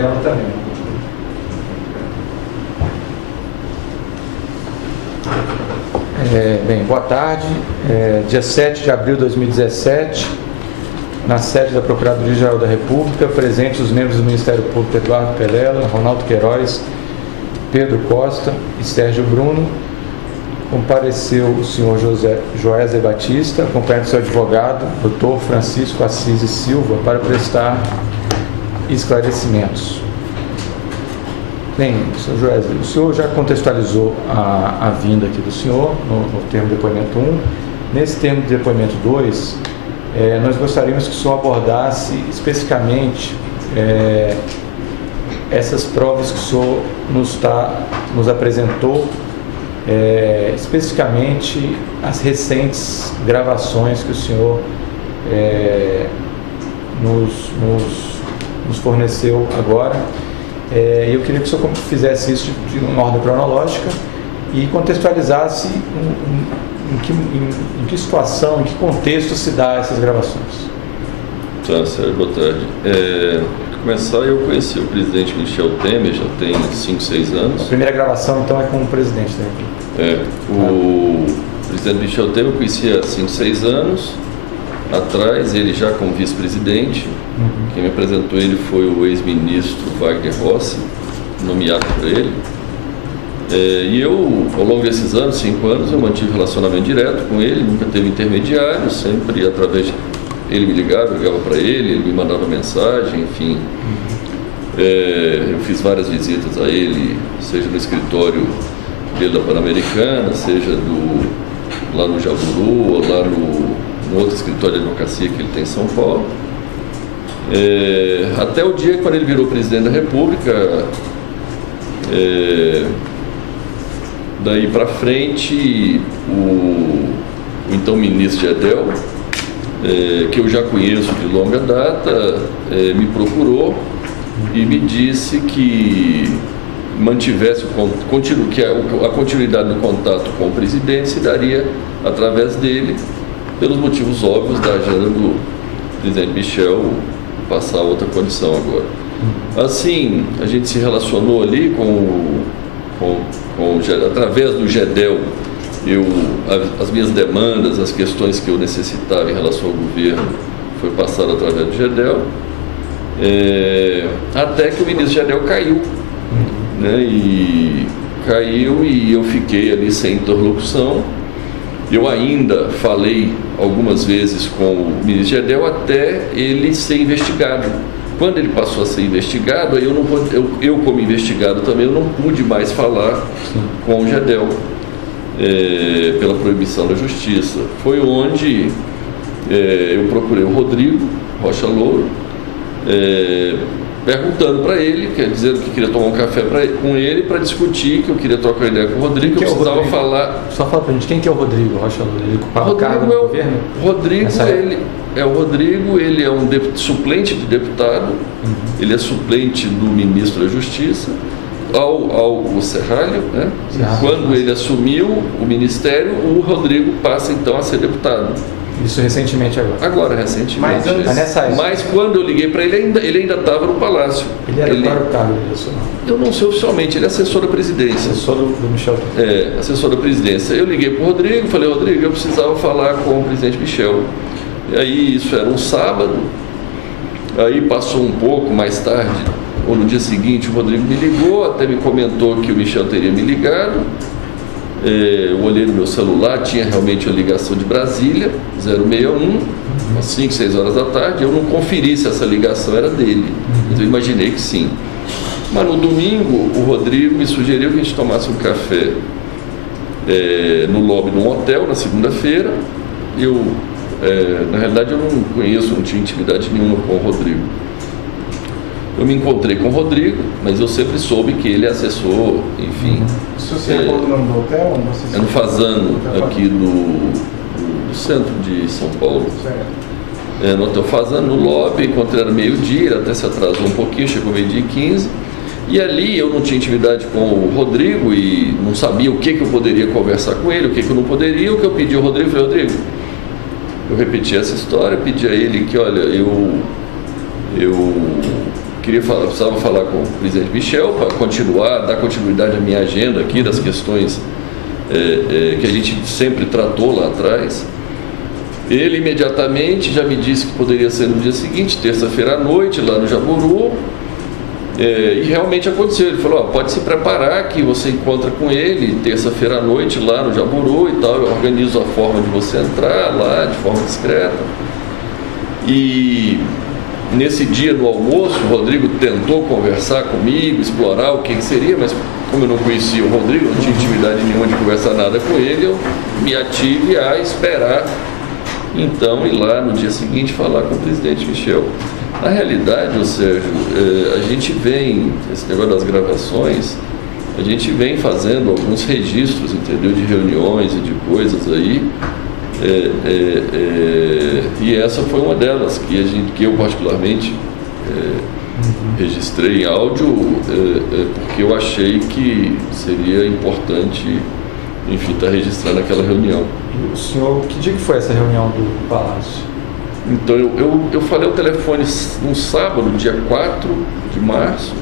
tela também. Bem, boa tarde. Dia 7 de abril de 2017, na sede da Procuradoria-Geral da República, presentes os membros do Ministério Público Eduardo Pelela, Ronaldo Queiroz, Pedro Costa e Sérgio Bruno. Compareceu o senhor Joézer Batista, acompanhado do seu advogado, Dr. Francisco Assis e Silva, para prestar esclarecimentos. Bem, senhor Joézer, o senhor já contextualizou a vinda aqui do senhor no termo de depoimento 1. Nesse termo de depoimento 2, nós gostaríamos que o senhor abordasse especificamente essas provas que o senhor nos apresentou, especificamente as recentes gravações que o senhor nos forneceu agora. Eu queria que o senhor fizesse isso de uma ordem cronológica e contextualizasse em que situação, em que contexto se dá essas gravações. Tá, Sérgio, boa tarde. Para começar, eu conheci o presidente Michel Temer, já tem 5, 6 anos. A primeira gravação, então, é com o presidente da República. O presidente Michel Temer eu conheci há 5, 6 anos atrás, ele já como vice-presidente. Quem me apresentou ele foi o ex-ministro Wagner Rossi, nomeado por ele. E eu, ao longo desses anos, 5 anos, eu mantive relacionamento direto com ele, nunca teve intermediário, sempre através de... Ele me ligava, eu ligava para ele me mandava mensagem, enfim. Eu fiz várias visitas a ele, seja no escritório dele da Pan-Americana, seja lá no Jaburu, ou lá no outro escritório de advocacia que ele tem em São Paulo. Até o dia quando ele virou presidente da República, daí para frente, o então ministro Gedel, que eu já conheço de longa data, me procurou e me disse que mantivesse que a continuidade do contato com o presidente se daria através dele, pelos motivos óbvios da agenda do presidente Michel passar a outra condição agora. Assim, a gente se relacionou ali através do Gedel, as minhas demandas, as questões que eu necessitava em relação ao governo, foi passado através do Gedel, até que o ministro Gedel caiu, né? E caiu e eu fiquei ali sem interlocução. Eu ainda falei algumas vezes com o ministro Gedel até ele ser investigado. Quando ele passou a ser investigado, aí eu como investigado também, eu não pude mais falar com o Gedel, pela proibição da justiça. Foi onde eu procurei o Rodrigo Rocha Louro, perguntando para ele, dizendo que queria tomar um café com ele para discutir, que eu queria trocar ideia com o Rodrigo, que eu precisava falar. Só fala para a gente, quem que é o Rodrigo Rocha Louro? Ele ocupava o cargo no governo? Rodrigo, ele é um suplente de deputado, ele é suplente do ministro da Justiça, ao Serralho, né? Quando ele assumiu o ministério, o Rodrigo passa então a ser deputado. Isso recentemente agora? Agora, recentemente. Mas quando eu liguei para ele ainda estava no Palácio. Ele era para o cargo disso? Eu não sei oficialmente, ele é assessor da presidência. Assessor do Michel. Assessor da presidência. Eu liguei para o Rodrigo, falei, Rodrigo, eu precisava falar com o presidente Michel. E aí, isso era um sábado, aí passou um pouco mais tarde, ou no dia seguinte, o Rodrigo me ligou, até me comentou que o Michel teria me ligado. Eu olhei no meu celular, tinha realmente a ligação de Brasília, 061, às 5, 6 horas da tarde. Eu não conferi se essa ligação era dele, mas eu imaginei que sim. Mas no domingo, o Rodrigo me sugeriu que a gente tomasse um café no lobby de um hotel, na segunda-feira. Na realidade, eu não conheço, não tinha intimidade nenhuma com o Rodrigo. Eu me encontrei com o Rodrigo, mas eu sempre soube que ele é assessor, enfim. Se você recordou o nome do hotel? É no Fazano, aqui do centro de São Paulo. Certo. No hotel Fazano, no lobby, encontrei era meio-dia, ele até se atrasou um pouquinho, chegou meio-dia e 15. E ali eu não tinha intimidade com o Rodrigo e não sabia o que eu poderia conversar com ele, o que eu não poderia. O que eu pedi ao Rodrigo, falei, Rodrigo, eu repeti essa história, pedi a ele que, olha, eu precisava falar com o presidente Michel para dar continuidade à minha agenda aqui das questões que a gente sempre tratou lá atrás. Ele imediatamente já me disse que poderia ser no dia seguinte, terça-feira à noite, lá no Jaburu, e realmente aconteceu. Ele falou, pode se preparar que você encontra com ele terça-feira à noite lá no Jaburu e tal, eu organizo a forma de você entrar lá de forma discreta. E nesse dia, no almoço, o Rodrigo tentou conversar comigo, explorar o que seria, mas como eu não conhecia o Rodrigo, não tinha intimidade nenhuma de conversar nada com ele, eu me ative a esperar, então, ir lá no dia seguinte falar com o presidente Michel. Na realidade, ô Sérgio, a gente vem, esse negócio das gravações, a gente vem fazendo alguns registros, entendeu, de reuniões e de coisas aí, e essa foi uma delas que eu particularmente registrei em áudio, porque eu achei que seria importante, enfim, estar registrando aquela reunião. O senhor, que dia que foi essa reunião do Palácio? Então, eu falei ao telefone num sábado, dia 4 de março.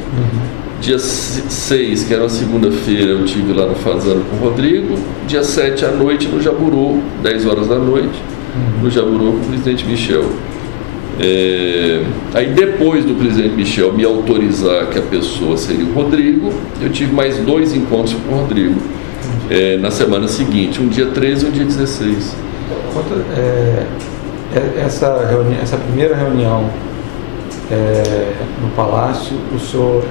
Dia 6, que era uma segunda-feira, eu estive lá no Fazano com o Rodrigo. Dia 7 à noite no Jaburu, 10 horas da noite, no Jaburu com o presidente Michel. Aí depois do presidente Michel me autorizar que a pessoa seria o Rodrigo, eu tive mais 2 encontros com o Rodrigo na semana seguinte, um dia 13 e um dia 16. Essa primeira reunião no Palácio, o senhor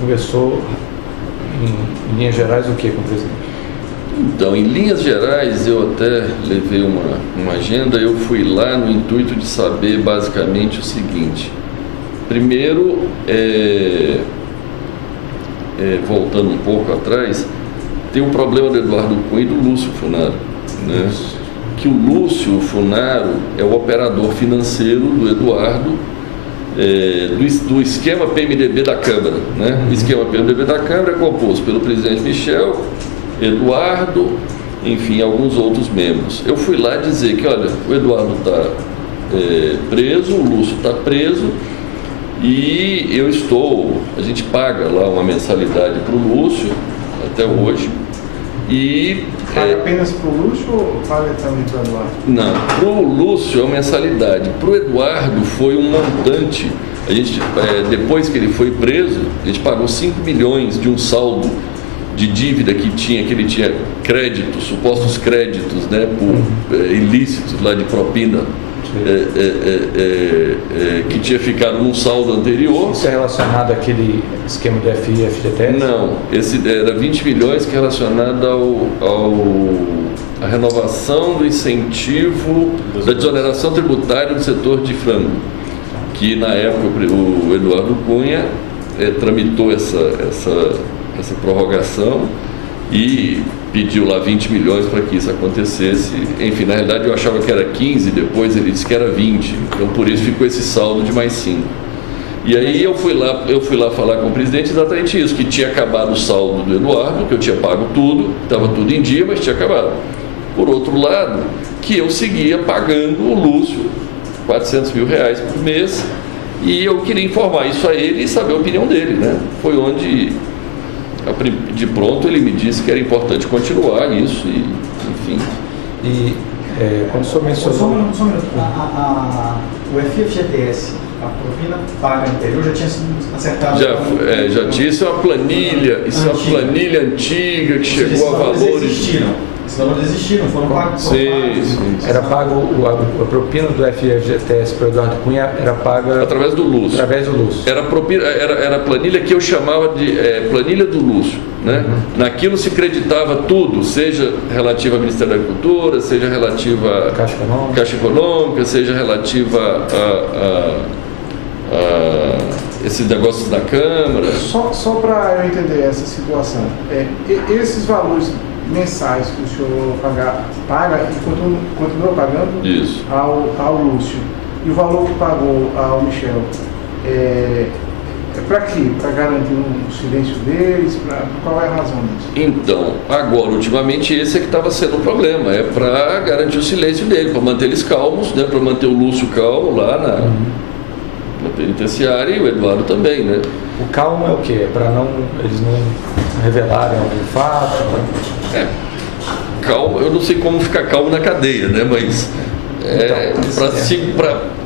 conversou em linhas gerais o que com o presidente? Então, em linhas gerais, eu até levei uma agenda. Eu fui lá no intuito de saber basicamente o seguinte. Primeiro, voltando um pouco atrás, tem um problema do Eduardo Cunha e do Lúcio Funaro, né? Que o Lúcio Funaro é o operador financeiro do Eduardo, do esquema PMDB da Câmara, né? O esquema PMDB da Câmara é composto pelo presidente Michel, Eduardo, enfim, alguns outros membros. Eu fui lá dizer que, olha, o Eduardo está preso, o Lúcio está preso, e a gente paga lá uma mensalidade para o Lúcio, até hoje, e... Paga apenas para o Lúcio ou paga também para o Eduardo? Não, para o Lúcio é uma mensalidade. Para o Eduardo foi um montante. A gente, depois que ele foi preso, a gente pagou 5 milhões de um saldo de dívida que ele tinha créditos, supostos créditos, né, por ilícitos lá de propina, que tinha ficado num saldo anterior. Isso é relacionado àquele esquema do FGTS? Não, esse era 20 milhões que é relacionado à renovação do incentivo da desoneração tributária do setor de frango, que na época o Eduardo Cunha tramitou essa prorrogação e pediu lá 20 milhões para que isso acontecesse. Enfim, na realidade eu achava que era 15, depois ele disse que era 20, então por isso ficou esse saldo de mais 5. E aí eu fui lá falar com o presidente exatamente isso, que tinha acabado o saldo do Eduardo, que eu tinha pago tudo, estava tudo em dia, mas tinha acabado. Por outro lado, que eu seguia pagando o Lúcio R$400 mil por mês, e eu queria informar isso a ele e saber a opinião dele, né? Foi onde, de pronto, ele me disse que era importante continuar isso, e, enfim. E quando o senhor mencionou... O FGTS, a propina paga anterior, já tinha sido acertado? Já tinha, isso é uma planilha antiga que chegou a valores... Esses valores existiram, foram pagos. Sim. Era pago, a propina do FGTS para o Eduardo Cunha era paga... Através do Lúcio. Era a planilha que eu chamava de planilha do Lúcio, né? Naquilo se creditava tudo, seja relativa ao Ministério da Agricultura, seja relativa à Caixa Econômica, seja relativa a esses negócios da Câmara. Só para eu entender essa situação, esses valores mensais que o senhor paga e continua pagando isso ao Lúcio, e o valor que pagou ao Michel é para quê? Para garantir o silêncio deles? Qual é a razão disso? Então, agora, ultimamente, esse é que estava sendo o problema, é para garantir o silêncio dele, para manter eles calmos, né, para manter o Lúcio calmo lá na penitenciária e o Eduardo também, né? O calmo é o quê? Para eles não revelarem algum fato? Calmo, eu não sei como ficar calmo na cadeia, né? Mas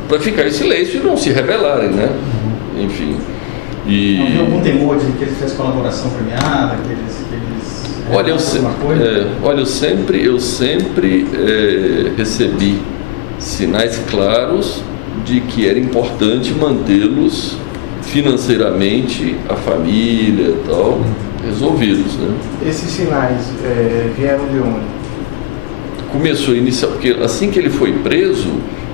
para ficar em silêncio e não se revelarem, né? Enfim. Não havia algum temor de que eles fizessem colaboração premiada, que eles olha, eu sempre recebi sinais claros de que era importante mantê-los financeiramente, a família e tal, resolvidos, né? Esses sinais vieram de onde? Começou inicial, porque assim que ele foi preso,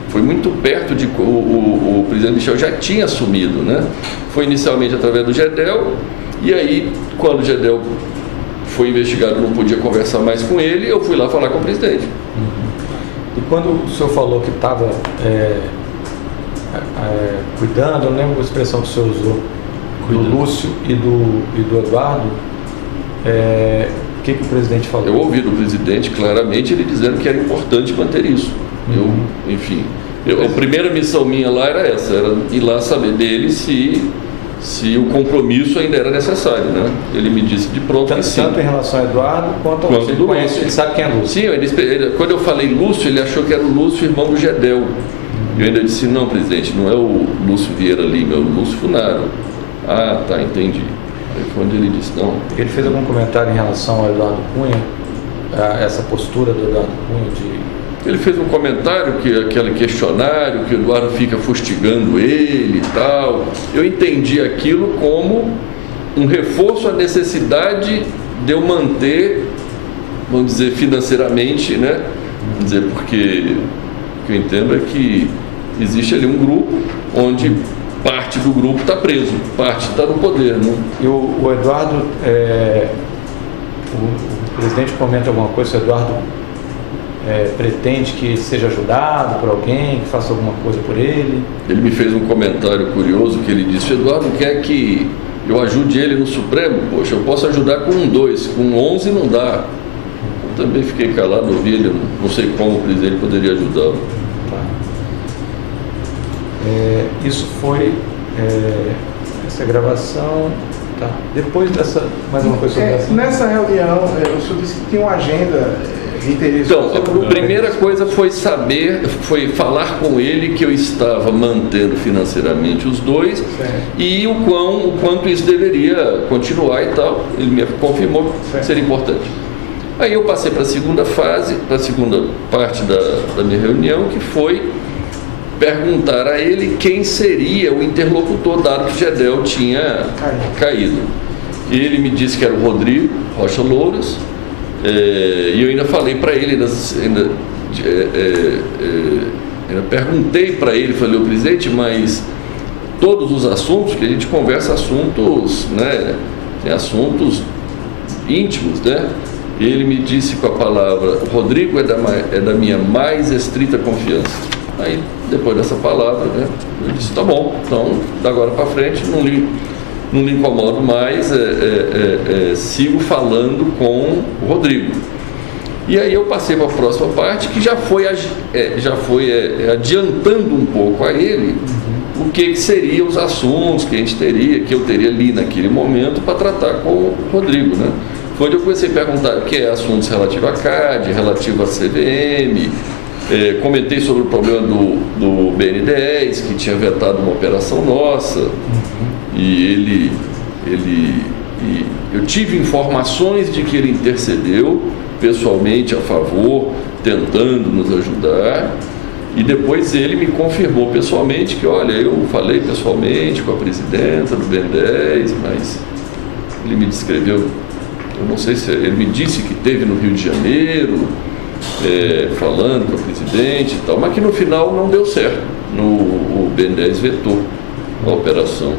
foi muito perto de o presidente Michel já tinha assumido, né? Foi inicialmente através do Gedel, e aí quando o Gedel foi investigado, eu não podia conversar mais com ele, eu fui lá falar com o presidente. E quando o senhor falou que estava cuidando, eu não lembro a expressão que o senhor usou, do Lúcio e do Eduardo, o que o presidente falou? Eu ouvi do presidente claramente ele dizendo que era importante manter isso. A primeira missão minha lá era essa, era ir lá saber dele se o compromisso ainda era necessário, né? Ele me disse de pronto que sim. Tanto em relação ao Eduardo quanto ao Lúcio. Ele conhece, ele sabe quem é Lúcio. Sim, quando eu falei Lúcio, ele achou que era o Lúcio, irmão do Gedel. Eu ainda disse, não, presidente, não é o Lúcio Vieira Lima, é o Lúcio Funaro. Ah, tá, entendi. Aí foi onde ele disse, não. Ele fez algum comentário em relação ao Eduardo Cunha, a essa postura do Eduardo Cunha de... Ele fez um comentário, aquele questionário, que o Eduardo fica fustigando ele e tal. Eu entendi aquilo como um reforço à necessidade de eu manter, vamos dizer, financeiramente, né? Vamos dizer, porque o que eu entendo é que existe ali um grupo onde parte do grupo está preso, parte está no poder, né? E o Eduardo, o presidente comenta alguma coisa, o Eduardo pretende que seja ajudado por alguém, que faça alguma coisa por ele? Ele me fez um comentário curioso que ele disse, Eduardo quer que eu ajude ele no Supremo? Poxa, eu posso ajudar com 2, com 11 não dá. Eu também fiquei calado, ouvi ele, não sei como o presidente poderia ajudá-lo. Isso foi essa gravação. Tá. Depois dessa, mais uma coisa sobre essa. Nessa reunião, o senhor disse que tinha uma agenda de interesse. Então, a primeira coisa foi falar com ele que eu estava mantendo financeiramente os 2 e o quanto isso deveria continuar e tal. Ele me confirmou que seria importante. Aí eu passei para a segunda fase, para a segunda parte da minha reunião, que foi perguntar a ele quem seria o interlocutor, dado que o Gedel tinha caído. Ele me disse que era o Rodrigo Rocha Louros, e eu ainda falei para ele, ainda perguntei para ele, falei, presidente, mas todos os assuntos, que a gente conversa assuntos, né, tem assuntos íntimos, né? Ele me disse com a palavra, o Rodrigo é da minha mais estrita confiança. Aí, depois dessa palavra, né, eu disse, tá bom, então, da agora para frente, não lhe incomodo mais, sigo falando com o Rodrigo. E aí eu passei para a próxima parte, que já foi adiantando um pouco a ele o que seriam os assuntos que eu teria ali naquele momento para tratar com o Rodrigo, né? Foi onde eu comecei a perguntar o que é assuntos relativos à CAD, relativo à CVM, comentei sobre o problema do BN10, que tinha vetado uma operação nossa, e eu tive informações de que ele intercedeu pessoalmente a favor, tentando nos ajudar, e depois ele me confirmou pessoalmente que, olha, eu falei pessoalmente com a presidenta do BN10, mas ele me descreveu, eu não sei se ele me disse que teve no Rio de Janeiro, falando com o presidente e tal, mas que no final não deu certo. O BN10 vetou a operação.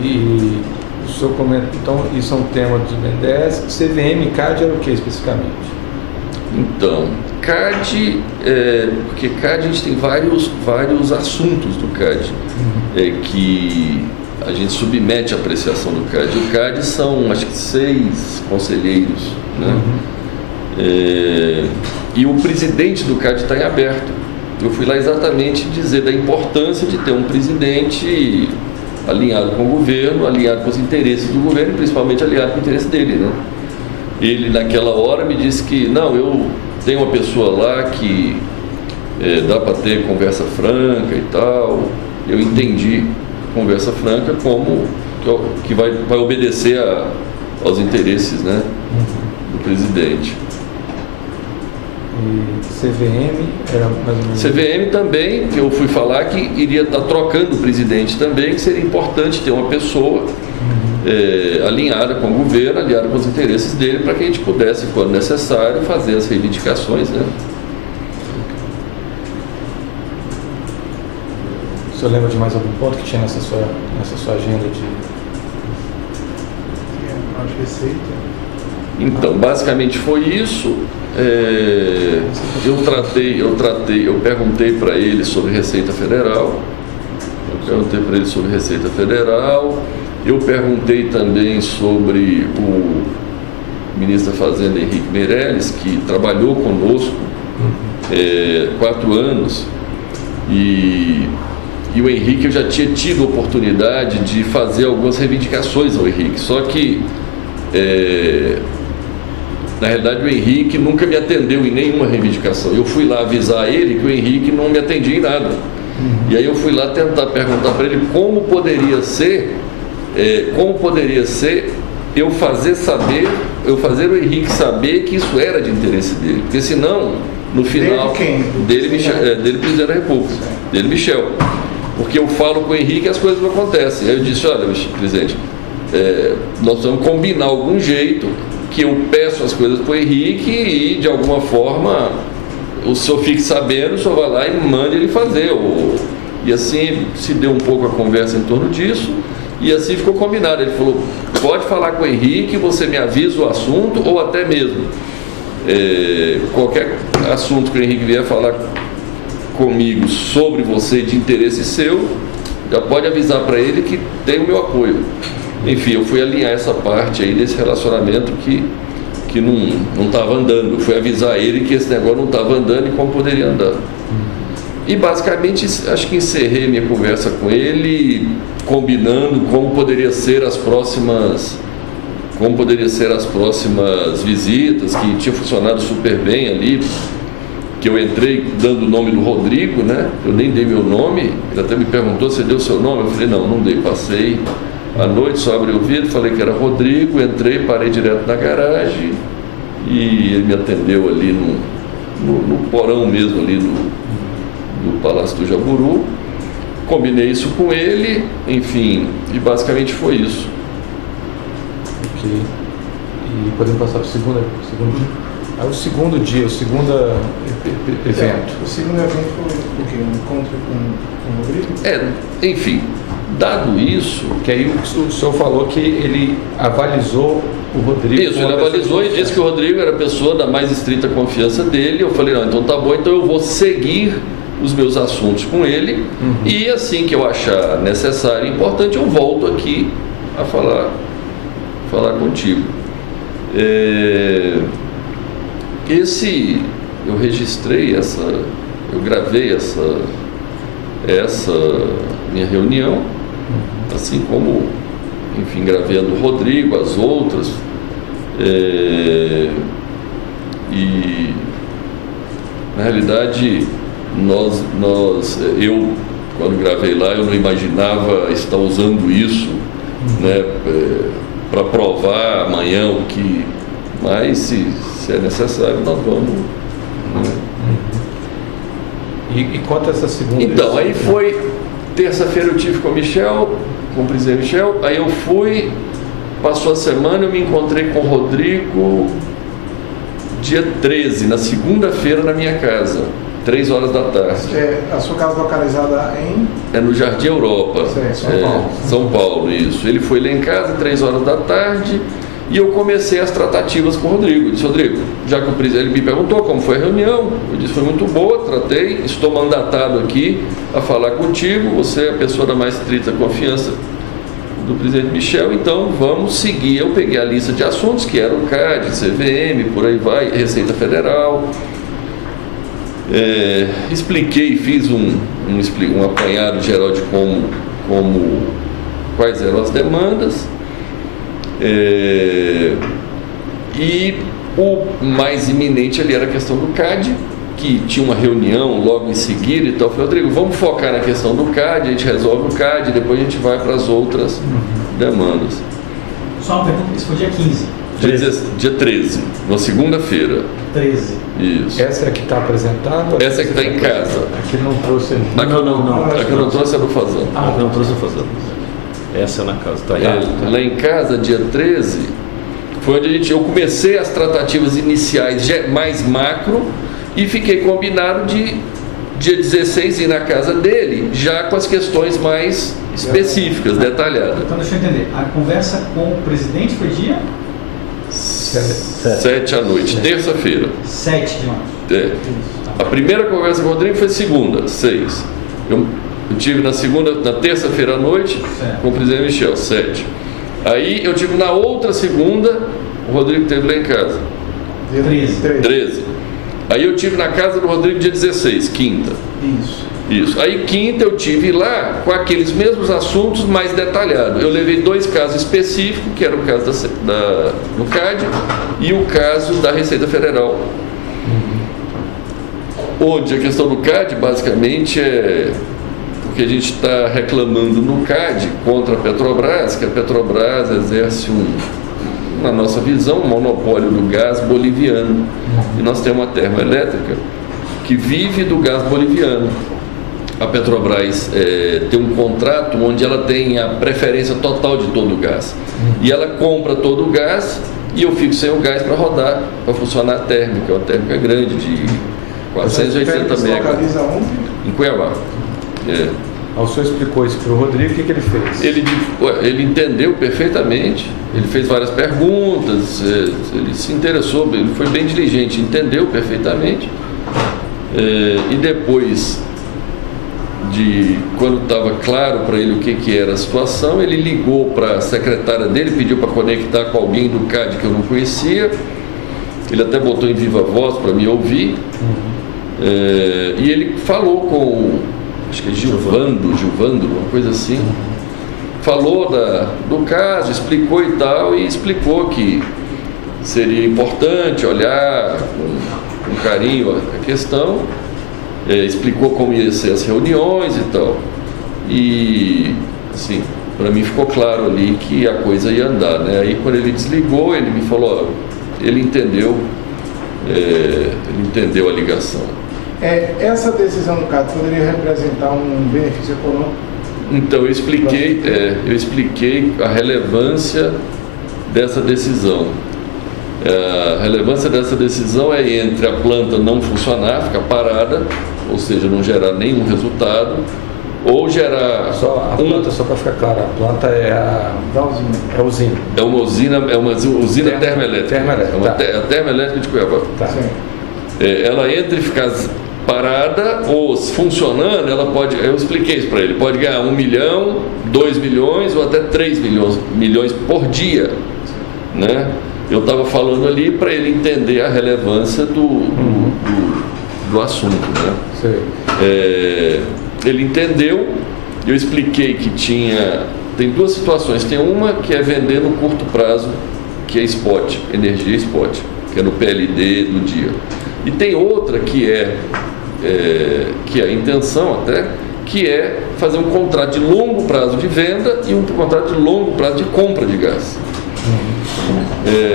E o senhor comenta, então, isso é um tema do BN10. CVM e CAD era o que especificamente? Então, CAD, porque CAD a gente tem vários assuntos do CAD, que a gente submete à apreciação do CAD. O CAD são, acho que 6 conselheiros, né? E o presidente do CAD está em aberto. Eu fui lá exatamente dizer da importância de ter um presidente alinhado com o governo, alinhado com os interesses do governo e principalmente alinhado com o interesse dele, né? Ele naquela hora me disse que não, eu tenho uma pessoa lá que dá para ter conversa franca e tal. Eu entendi conversa franca como que vai obedecer aos interesses, né, do presidente. E CVM era mais ou menos... CVM também, eu fui falar que iria estar trocando o presidente também, que seria importante ter uma pessoa alinhada com o governo, alinhada com os interesses dele, para que a gente pudesse, quando necessário, fazer as reivindicações, né? O senhor lembra de mais algum ponto que tinha nessa sua agenda de... de receita? Então, basicamente foi isso. Eu perguntei para ele sobre Receita Federal. Eu perguntei também sobre o ministro da Fazenda, Henrique Meirelles, que trabalhou conosco 4 anos. E o Henrique, eu já tinha tido a oportunidade de fazer algumas reivindicações ao Henrique. Só que, na realidade, o Henrique nunca me atendeu em nenhuma reivindicação. Eu fui lá avisar ele que o Henrique não me atendia em nada. E aí eu fui lá tentar perguntar para ele como poderia ser eu fazer o Henrique saber que isso era de interesse dele. Porque senão, no final... Dele, presidente da República. Dele, Michel. Porque eu falo com o Henrique e as coisas não acontecem. Aí eu disse, olha, presidente, nós vamos combinar algum jeito que eu peço as coisas para o Henrique e, de alguma forma, o senhor fique sabendo, o senhor vai lá e mande ele fazer. E assim se deu um pouco a conversa em torno disso e assim ficou combinado. Ele falou, pode falar com o Henrique, você me avisa o assunto ou até mesmo qualquer assunto que o Henrique vier falar comigo sobre você de interesse seu, já pode avisar para ele que tem o meu apoio. Enfim, eu fui alinhar essa parte aí desse relacionamento que não estava andando. Eu fui avisar ele que esse negócio não estava andando e como poderia andar. E basicamente acho que encerrei minha conversa com ele, combinando como poderia ser as próximas visitas, que tinha funcionado super bem ali, que eu entrei dando o nome do Rodrigo, né? Eu nem dei meu nome, ele até me perguntou se deu seu nome, eu falei, não dei, passei à noite, só abri o vidro, falei que era Rodrigo, entrei, parei direto na garagem e ele me atendeu ali no porão mesmo ali do Palácio do Jaburu. Combinei isso com ele, enfim, e basicamente foi isso. Ok. E podemos passar para o segundo dia? O segundo dia, o segundo evento. O segundo evento foi o quê? Um encontro com o Rodrigo? Enfim, dado isso... Que aí o senhor falou que ele avalizou o Rodrigo... Isso, ele avalizou e disse que o Rodrigo era a pessoa da mais estrita confiança dele. Eu falei, não, então tá bom, então eu vou seguir os meus assuntos com ele e assim que eu achar necessário e importante, eu volto aqui a falar contigo. Eu registrei eu gravei essa minha reunião, assim como, enfim, gravei a do Rodrigo, as outras, e na realidade eu quando gravei lá, eu não imaginava estar usando isso, né, para provar amanhã o que, mas se é necessário, nós vamos. Né? E quanto a essa segunda? Então, aí foi terça-feira eu tive com o presidente Michel, aí eu fui, passou a semana, eu me encontrei com o Rodrigo dia 13, na segunda-feira, na minha casa, 3 horas da tarde. A sua casa localizada em? É no Jardim Europa. São Paulo. São Paulo, isso. Ele foi lá em casa, 3 horas da tarde, e eu comecei as tratativas com o Rodrigo. Eu disse, Rodrigo, já que o presidente me perguntou como foi a reunião, eu disse, foi muito boa, tratei, estou mandatado aqui a falar contigo, você é a pessoa da mais estrita confiança do presidente Michel, então vamos seguir. Eu peguei a lista de assuntos, que era o CAD, CVM, por aí vai, Receita Federal. Expliquei, fiz um apanhado geral de quais eram as demandas, e o mais iminente ali era a questão do CAD, que tinha uma reunião logo em seguida e tal. Eu falei, Rodrigo, vamos focar na questão do CAD, a gente resolve o CAD, depois a gente vai para as outras demandas. Só uma pergunta, isso foi dia 15? Dia 13, na segunda-feira. 13. Isso. Essa é a que está apresentada? Essa é que está em casa. Aqui não trouxe. A que eu não trouxe é do Fazano. Ah, não trouxe a Fazano. Essa é na casa, tá aí. Lá em casa, dia 13, foi onde eu comecei as tratativas iniciais mais macro e fiquei combinado de dia 16 ir na casa dele, já com as questões mais específicas, detalhadas. Então deixa eu entender, a conversa com o presidente foi dia? 7 à noite, terça-feira. 7 de março. A primeira conversa com o Rodrigo foi segunda, 6. Eu tive na terça-feira à noite, certo, com o presidente Michel, 7. Aí eu tive na outra segunda, o Rodrigo esteve lá em casa. 13. Aí eu tive na casa do Rodrigo dia 16, quinta. Isso. Aí quinta eu tive lá com aqueles mesmos assuntos mais detalhados. Eu levei 2 casos específicos, que era o caso do CAD e o caso da Receita Federal. Onde a questão do CAD basicamente é porque a gente está reclamando no CAD contra a Petrobras, que a Petrobras exerce na nossa visão, um monopólio do gás boliviano. E nós temos uma termoelétrica que vive do gás boliviano. A Petrobras tem um contrato onde ela tem a preferência total de todo o gás. E ela compra todo o gás e eu fico sem o gás para rodar, para funcionar a térmica. É uma térmica grande, de 480 megas. Localiza onde? Em Cuiabá. O senhor explicou isso para o Rodrigo, o que ele fez? Ele entendeu perfeitamente, ele fez várias perguntas, ele se interessou, ele foi bem diligente, entendeu perfeitamente. E depois quando estava claro para ele o que era a situação, ele ligou para a secretária dele, pediu para conectar com alguém do CAD que eu não conhecia. Ele até botou em viva voz para me ouvir. E ele falou com, acho que é Gilvando, uma coisa assim. Falou do caso, explicou e tal, e explicou que seria importante olhar com carinho a questão. Explicou como ia ser as reuniões e tal. E, assim, para mim ficou claro ali que a coisa ia andar, né? Aí quando ele desligou, ele me falou, ele entendeu a ligação. Essa decisão do CAD poderia representar um benefício econômico? Então, eu expliquei a relevância dessa decisão. A relevância dessa decisão é entre a planta não funcionar, ficar parada, ou seja, não gerar nenhum resultado, ou gerar... A planta, só para ficar claro, a planta é a usina. É uma usina termoelétrica. A termoelétrica de Cuiabá. Tá. Ela entre ficar parada ou funcionando, ela pode... Eu expliquei isso para ele. Pode ganhar 1 milhão, 2 milhões ou até 3 milhões por dia, né? Eu estava falando ali para ele entender a relevância do assunto, né? Ele entendeu. Eu expliquei que tem 2 situações. Tem uma que é vender no curto prazo, que é spot, energia spot, que é no PLD do dia. E tem outra que é a intenção até, que é fazer um contrato de longo prazo de venda e um contrato de longo prazo de compra de gás.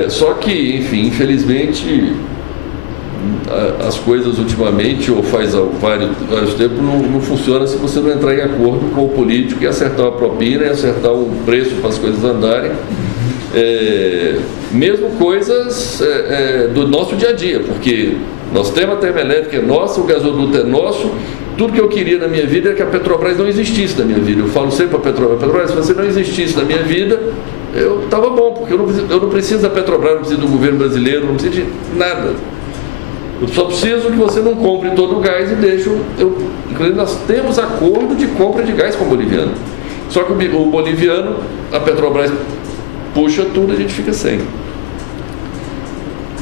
Só que, enfim, infelizmente, as coisas ultimamente, ou faz vários tempos, não funciona se você não entrar em acordo com o político e acertar a propina e acertar o preço para as coisas andarem. Mesmo coisas do nosso dia a dia, porque nós temos a termoelétrica é nossa, o gasoduto é nosso. Tudo que eu queria na minha vida é que a Petrobras não existisse na minha vida. Eu falo sempre para a Petrobras, se você não existisse na minha vida, eu estava bom, porque eu não preciso da Petrobras, não preciso do governo brasileiro, não preciso de nada. Eu só preciso que você não compre todo o gás e deixe inclusive nós temos acordo de compra de gás com o boliviano. Só que o boliviano, a Petrobras puxa tudo, a gente fica sem.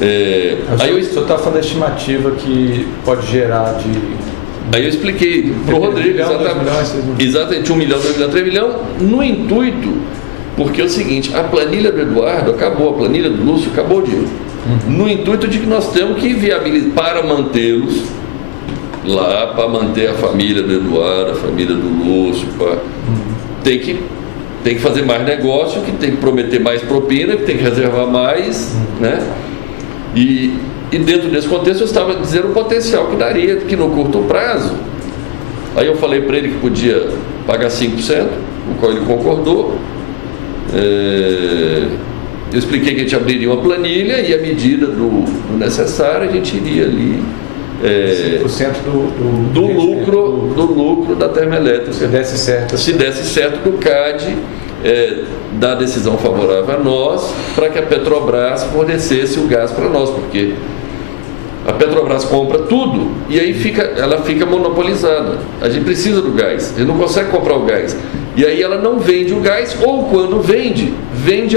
Aí o senhor está falando da estimativa que pode gerar de... Aí eu expliquei para o Rodrigo exatamente 1 milhão, 2 milhões, 3 milhões, no intuito, porque é o seguinte, a planilha do Eduardo acabou, a planilha do Lúcio acabou de no intuito de que nós temos que viabilizar para mantê-los lá, para manter a família do Eduardo, a família do Lúcio, tem que fazer mais negócio, que tem que prometer mais propina, que tem que reservar mais, né? E dentro desse contexto eu estava dizendo o potencial que daria, que no curto prazo, aí eu falei para ele que podia pagar 5%, o qual ele concordou. Eu expliquei que a gente abriria uma planilha e à medida do necessário a gente iria ali 5% do lucro da termoelétrica. Se desse certo. Se desse certo que o CAD dá decisão favorável a nós para que a Petrobras fornecesse o gás para nós, porque a Petrobras compra tudo e aí ela fica monopolizada. A gente precisa do gás, a gente não consegue comprar o gás. E aí ela não vende o gás, ou quando vende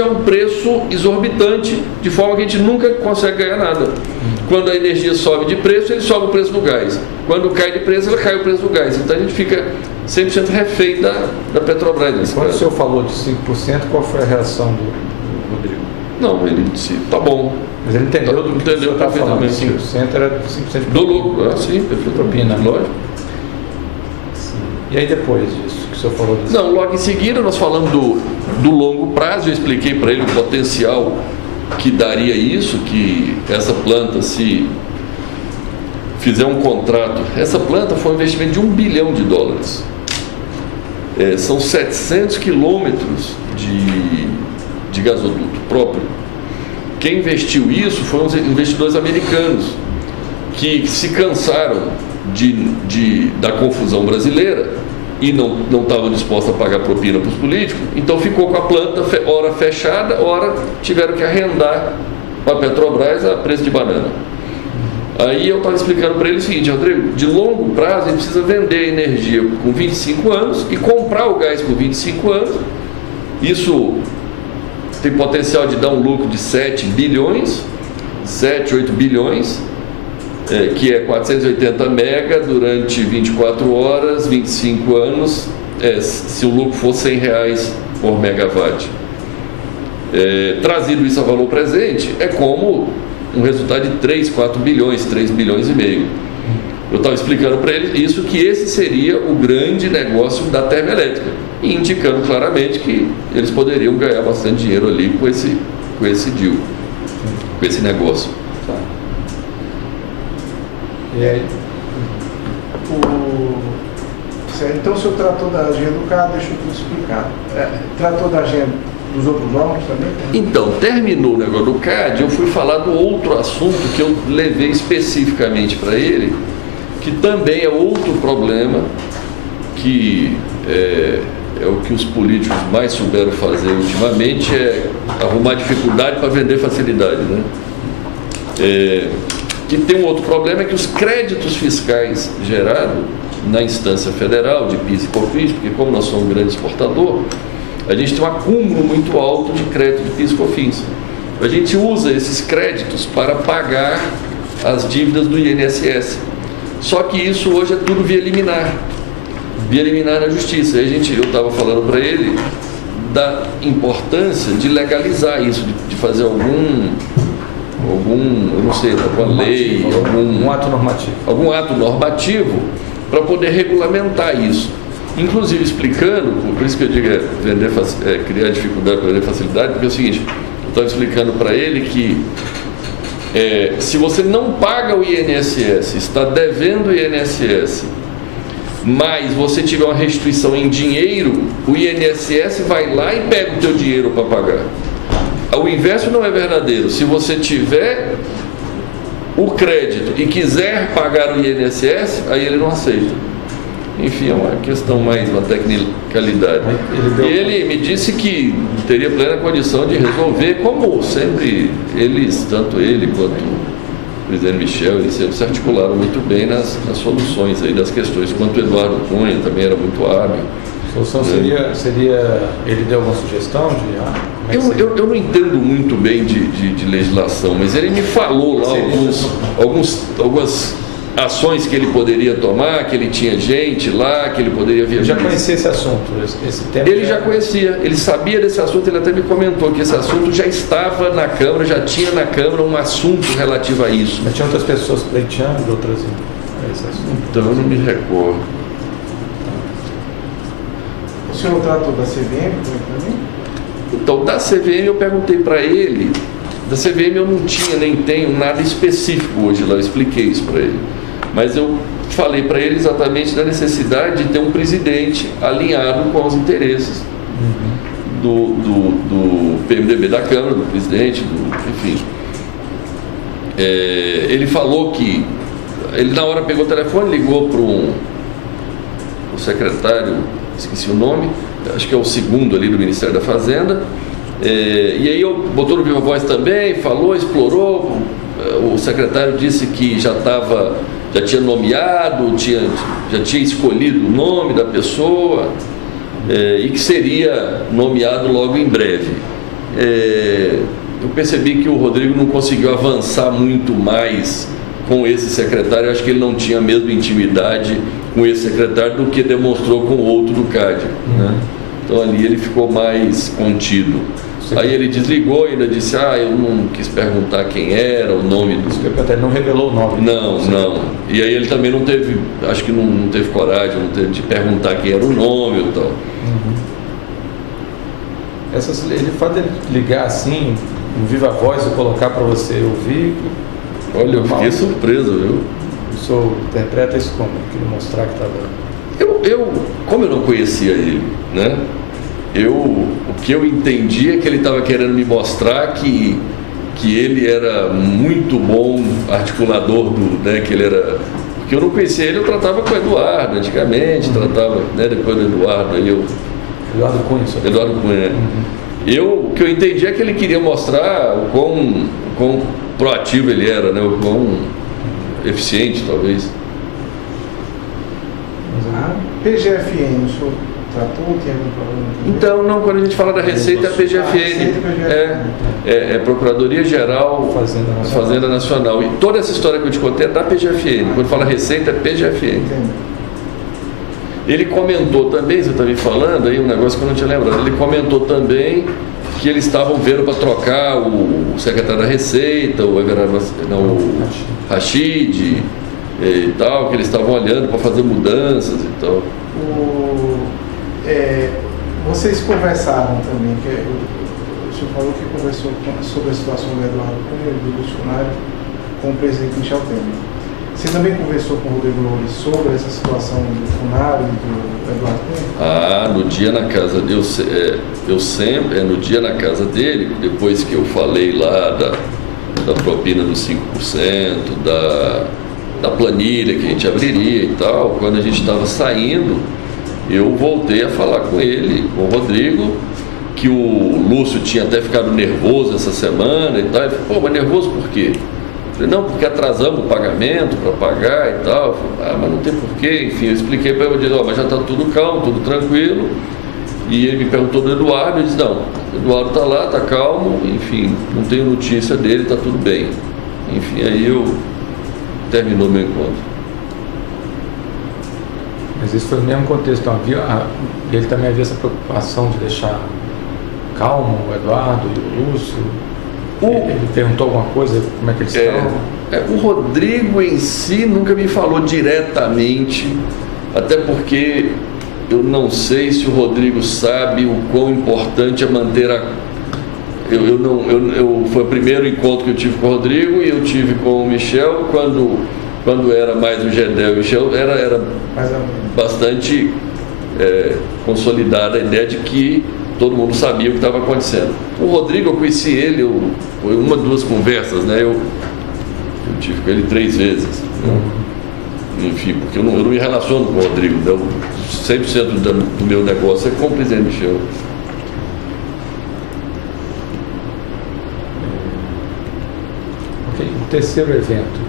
a um preço exorbitante, de forma que a gente nunca consegue ganhar nada. Quando a energia sobe de preço, ele sobe o preço do gás. Quando cai de preço, ela cai o preço do gás. Então a gente fica 100% refém da Petrobras. Quando o senhor falou de 5%, qual foi a reação do Rodrigo? Não, ele disse, tá bom. Mas ele entendeu do que o senhor estava falando, 5% era 5% do lucro. Sim, propina. Lógico. Sim. E aí depois disso, que o senhor falou disso? Não, logo em seguida nós falamos do longo prazo, eu expliquei para ele o potencial que daria isso, que essa planta, se fizer um contrato, essa planta foi um investimento de $1 bilhão. São 700 quilômetros de gasoduto próprio. Quem investiu isso foram os investidores americanos, que se cansaram da confusão brasileira e não estavam dispostos a pagar propina para os políticos, então ficou com a planta hora fechada, hora tiveram que arrendar para a Petrobras a preço de banana. Aí eu estava explicando para ele o seguinte: Rodrigo, de longo prazo a gente precisa vender a energia com 25 anos e comprar o gás com 25 anos. Isso tem potencial de dar um lucro de 7 bilhões, 7, 8 bilhões, que é 480 mega durante 24 horas, 25 anos, se o lucro for R$100 por megawatt. Trazido isso a valor presente, é como um resultado de 3, 4 bilhões, 3 bilhões e meio. Eu estava explicando para eles isso, que esse seria o grande negócio da termoelétrica, e indicando claramente que eles poderiam ganhar bastante dinheiro ali com esse deal, com esse negócio. Tá. E aí? Então o senhor tratou da agenda do CAD, deixa eu te explicar. Tratou da agenda dos outros órgãos também? Então, terminou o negócio do CAD, eu fui falar do outro assunto que eu levei especificamente para ele, que também é outro problema, que é o que os políticos mais souberam fazer ultimamente, é arrumar dificuldade para vender facilidade, né? Que tem um outro problema, é que os créditos fiscais gerados na instância federal de PIS e COFINS, porque como nós somos um grande exportador, a gente tem um acúmulo muito alto de crédito de PIS e COFINS. A gente usa esses créditos para pagar as dívidas do INSS. Só que isso hoje é tudo via liminar na justiça. Aí eu estava falando para ele da importância de legalizar isso, de fazer algum, eu não sei, alguma lei, algum ato normativo para poder regulamentar isso. Inclusive explicando, por isso que eu digo criar dificuldade para vender facilidade, porque é o seguinte, eu estava explicando para ele que se você não paga o INSS, está devendo o INSS, mas você tiver uma restituição em dinheiro, o INSS vai lá e pega o teu dinheiro para pagar. O inverso não é verdadeiro. Se você tiver o crédito e quiser pagar o INSS, aí ele não aceita. Enfim, é uma questão mais, uma tecnicalidade. E ele me disse que teria plena condição de resolver, como sempre tanto ele quanto o presidente Michel, eles sempre se articularam muito bem nas soluções aí das questões, quanto o Eduardo Cunha também era muito hábil. A solução seria, ele deu uma sugestão de Eu não entendo muito bem de legislação, mas ele me falou lá algumas ações que ele poderia tomar, que ele tinha gente lá, que ele poderia viajar. Eu já conhecia esse assunto, esse tema. Ele já conhecia, ele sabia desse assunto, ele até me comentou que esse assunto já estava na Câmara, já tinha na Câmara um assunto relativo a isso. Mas tinha outras pessoas pleiteando, outras esse assunto. Então eu não me recordo. O senhor tratou da CVM também? Então, da CVM eu perguntei para ele, da CVM eu não tinha nem tenho nada específico hoje lá, eu expliquei isso para ele. Mas eu falei para ele exatamente da necessidade de ter um presidente alinhado com os interesses do PMDB da Câmara, do presidente, enfim. Ele falou que, ele na hora pegou o telefone, ligou para o secretário, esqueci o nome, acho que é o segundo ali do Ministério da Fazenda, e aí botou no Viva Voz também, falou, explorou, o secretário disse que já tinha nomeado, já tinha escolhido o nome da pessoa, e que seria nomeado logo em breve. Eu percebi que o Rodrigo não conseguiu avançar muito mais com esse secretário, eu acho que ele não tinha a mesma intimidade com esse secretário do que demonstrou com o outro do CAD, né? Então ali ele ficou mais contido. Aí ele desligou e ainda disse, eu não quis perguntar quem era, o nome do... Ele não revelou o nome. Não. E aí ele também não teve, acho que não teve coragem, não teve de perguntar quem era o nome ou tal. Ele pode ligar assim, no Viva Voz, e colocar para você ouvir. Olha, eu fiquei surpreso, viu? O senhor interpreta isso como? Queria mostrar que estava... Como eu não conhecia ele, né? O que eu entendi é que ele estava querendo me mostrar que ele era muito bom articulador que ele era... Porque eu não conhecia ele, eu tratava com o Eduardo antigamente, tratava, né, depois do Eduardo, aí eu... Eduardo Cunha. Eduardo Cunha. O que eu entendi é que ele queria mostrar o quão proativo ele era, né? O quão eficiente, talvez. PGFN, o senhor tratou? Tem algum problema? Então, não, quando a gente fala da Receita, é a PGFN. É Procuradoria Geral Fazenda Nacional. E toda essa história que eu te contei é da PGFN. Quando fala Receita, é PGFN. Entendo. Ele comentou também, você está me falando aí um negócio que eu não tinha lembrado, ele comentou também que eles estavam vendo para trocar o secretário da Receita, o Rachid e tal, que eles estavam olhando para fazer mudanças e tal. Vocês conversaram também, o senhor falou que conversou sobre a situação do Eduardo Cunha e do Bolsonaro com o presidente Michel Temer. Você também conversou com o Rodrigo Loures sobre essa situação do Funaro e do Eduardo Cunha? No dia na casa dele, eu sempre, no dia na casa dele, depois que eu falei lá da propina dos 5%, da planilha que a gente abriria e tal, quando a gente estava saindo, eu voltei a falar com ele, com o Rodrigo, que o Lúcio tinha até ficado nervoso essa semana e tal. Ele falou, mas nervoso por quê? Eu falei, não, porque atrasamos o pagamento para pagar e tal. Eu falei, mas não tem porquê. Enfim, eu expliquei para ele, eu disse, mas já está tudo calmo, tudo tranquilo. E ele me perguntou do Eduardo, eu disse, não, o Eduardo está lá, está calmo, enfim, não tenho notícia dele, está tudo bem. Enfim, aí terminou meu encontro. Mas isso foi no mesmo contexto, então, ele também havia essa preocupação de deixar calmo o Eduardo e o Lúcio. Ele perguntou alguma coisa, como é que eles estão? O Rodrigo em si nunca me falou diretamente, até porque eu não sei se o Rodrigo sabe o quão importante é manter foi o primeiro encontro que eu tive com o Rodrigo e eu tive com o Michel quando era mais o Gedel e o Michel, era bastante consolidada a ideia de que todo mundo sabia o que estava acontecendo. O Rodrigo, eu conheci ele, foi uma, 2 conversas, né? Eu tive com ele 3 vezes. Né? Enfim, porque eu não me relaciono com o Rodrigo. Né? 100% do meu negócio é com o presidente Michel. Ok, o terceiro evento.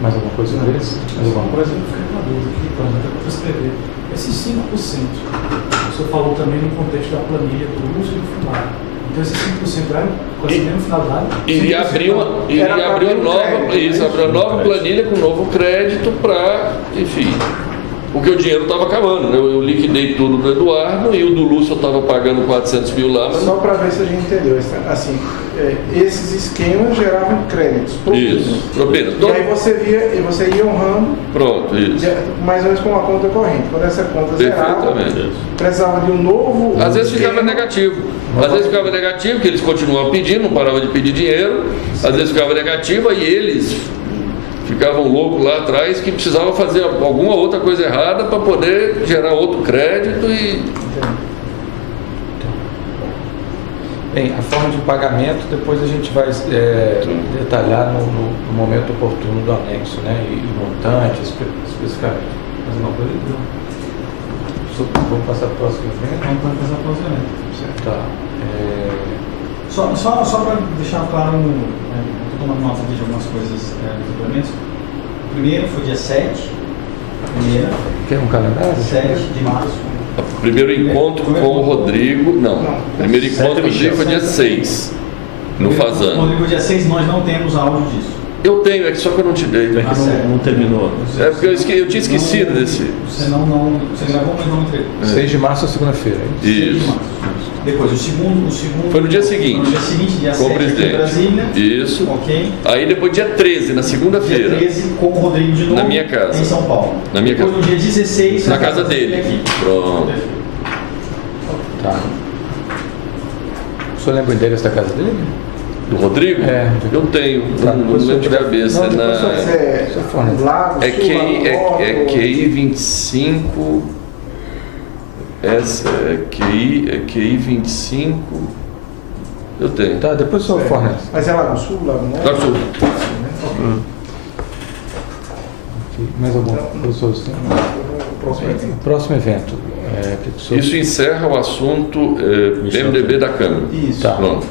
Mais alguma coisa sobre isso? Mais alguma coisa? Eu fiquei com a dúvida aqui, até para escrever. Esses 5%, o senhor falou também no contexto da planilha do Lúcio e do Funaro. Então esses 5% eram com essa mesma finalidade? Iria abrir uma nova planilha com novo crédito para, enfim, porque o dinheiro estava acabando, né? Eu liquidei tudo do Eduardo e o do Lúcio eu estava pagando 400 mil lá, mas... Só para ver se a gente entendeu, assim, esses esquemas geravam créditos, propinas. Isso, propinas. E aí você ia honrando, Pronto, isso. mais ou menos com uma conta corrente. Quando essa conta zerava, Perfeitamente. precisava de um novo... Às vezes ficava esquema. negativo. Às vezes ficava negativo, que eles continuavam pedindo, não paravam de pedir dinheiro. Às vezes ficava negativo, aí eles ficavam loucos lá atrás que precisavam fazer alguma outra coisa errada para poder gerar outro crédito e... Bem, a forma de pagamento depois a gente vai detalhar no momento oportuno do anexo, né? E montante, especificamente. Mais uma coisa? Não. Vamos passar para o próximo evento? Vamos passar para o próximo evento. Tá. Só para deixar claro, estou tomando nota aqui de algumas coisas dos suplementos. O primeiro foi dia 7, Quer um calendário? 7 de março. O primeiro encontro com o Rodrigo... Não, o primeiro encontro com o Rodrigo foi dia 6, no Fazano. Rodrigo, dia 6 nós não temos áudio disso. Eu tenho, é que só que eu não te dei. É que não terminou. É porque eu tinha esquecido desse... Você gravou, mas não entregou. 6 de março é segunda-feira. 6 de Isso. março. Depois, o segundo... Foi no dia seguinte. No dia seguinte, dia Com o 7 aqui em presidente. Brasília. Isso. Ok. Aí depois dia 13, na Dia segunda-feira. 13 com o Rodrigo de novo. Na minha casa. Em São Paulo. Na minha Depois, casa. no dia 16... Na casa dele. Aqui. Pronto. Tá. O senhor lembra o endereço da casa dele? Do Rodrigo? É. Eu tenho, Tá, não depois lembro de eu- cabeça. não, depois eu- Lago, É Sul, QI, Lago QI 25. Essa é QI 25. Eu tenho. Tá, depois o senhor fornece. Mas é Lago Sul, Lago Norte? Lago Sul. Mais alguma coisa? Próximo evento. Próximo evento. Que o senhor- Isso encerra o assunto PMDB da Câmara. Isso. Tá. Pronto.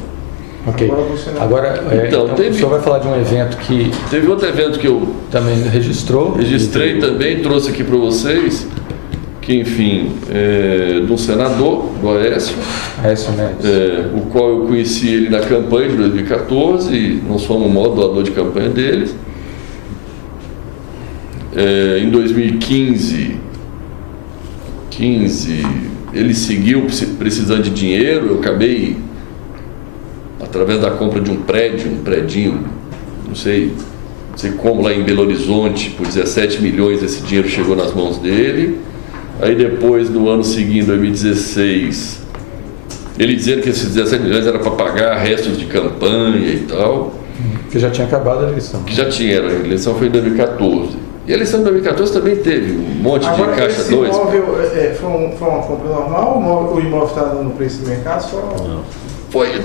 Ok. Agora você não- Agora, Então, então, teve- o senhor vai falar de um evento que Teve outro evento que eu também registrou. registrei também, trouxe aqui para vocês, que enfim, de um senador, do Aécio, Aécio Neves. o qual eu conheci ele na campanha de 2014, e nós fomos o maior doador de campanha deles. Em 2015, ele seguiu precisando de dinheiro, eu acabei, através da compra de um predinho, não sei como, lá em Belo Horizonte, por 17 milhões, esse dinheiro chegou nas mãos dele. Aí depois, no ano seguinte, 2016, ele dizendo que esses 17 milhões era para pagar restos de campanha e tal, Que já tinha acabado a eleição. que já tinha, a eleição foi em 2014. E a eleição de 2014 também teve um monte de Agora, caixa esse 2. imóvel foi uma compra normal ou o imóvel está dando preço de mercado?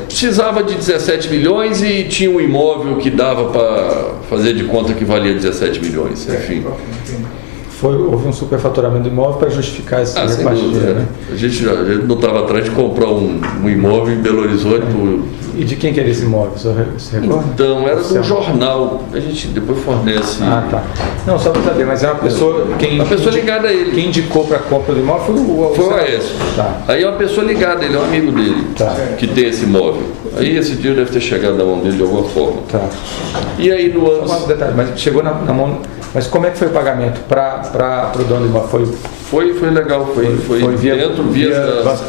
Precisava de 17 milhões e tinha um imóvel que dava para fazer de conta que valia 17 milhões, enfim. Houve um superfaturamento do imóvel para justificar esse Sem repartição, dúvida, né? A gente não estava atrás de comprar um imóvel em Belo Horizonte por... E de quem que era esse imóvel? O senhor se recorda? Então, era de um Oficial. jornal. A gente depois fornece. Ah, tá. Não, só para saber, mas é uma pessoa... Uma pessoa ligada a ele. Quem indicou para a compra do imóvel foi Foi o senador. Aécio. Tá. Aí é uma pessoa ligada, ele é um amigo dele, Tá. que tem esse imóvel. Aí esse dinheiro deve ter chegado na mão dele de alguma forma. Tá. E aí no ano... Só um detalhe, mas chegou na mão... Mas como é que foi o pagamento para o dono do imóvel? Foi legal, foi via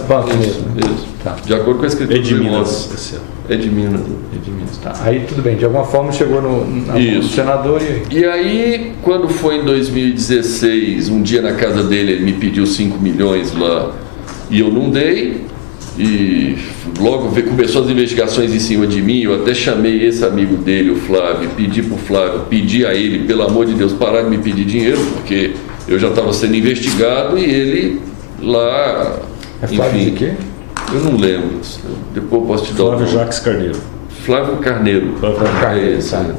banco Isso, mesmo. Isso. Tá. De acordo com a escritura É de do Minas. imóvel. Esse ano. É de Minas. Tá. Aí tudo bem, de alguma forma chegou na mão do Isso. senador e... E aí, quando foi em 2016, um dia na casa dele, ele me pediu 5 milhões lá e eu não dei. E logo começou as investigações em cima de mim. Eu até chamei esse amigo dele, o Flávio, pedi a ele, pelo amor de Deus, parar de me pedir dinheiro, porque eu já estava sendo investigado e ele lá, É Flávio de enfim, quê? eu não lembro. Depois eu posso te dar Flávio o nome. Jacques Carneiro. Flávio Carneiro. Carneiro, É esse, tá. né?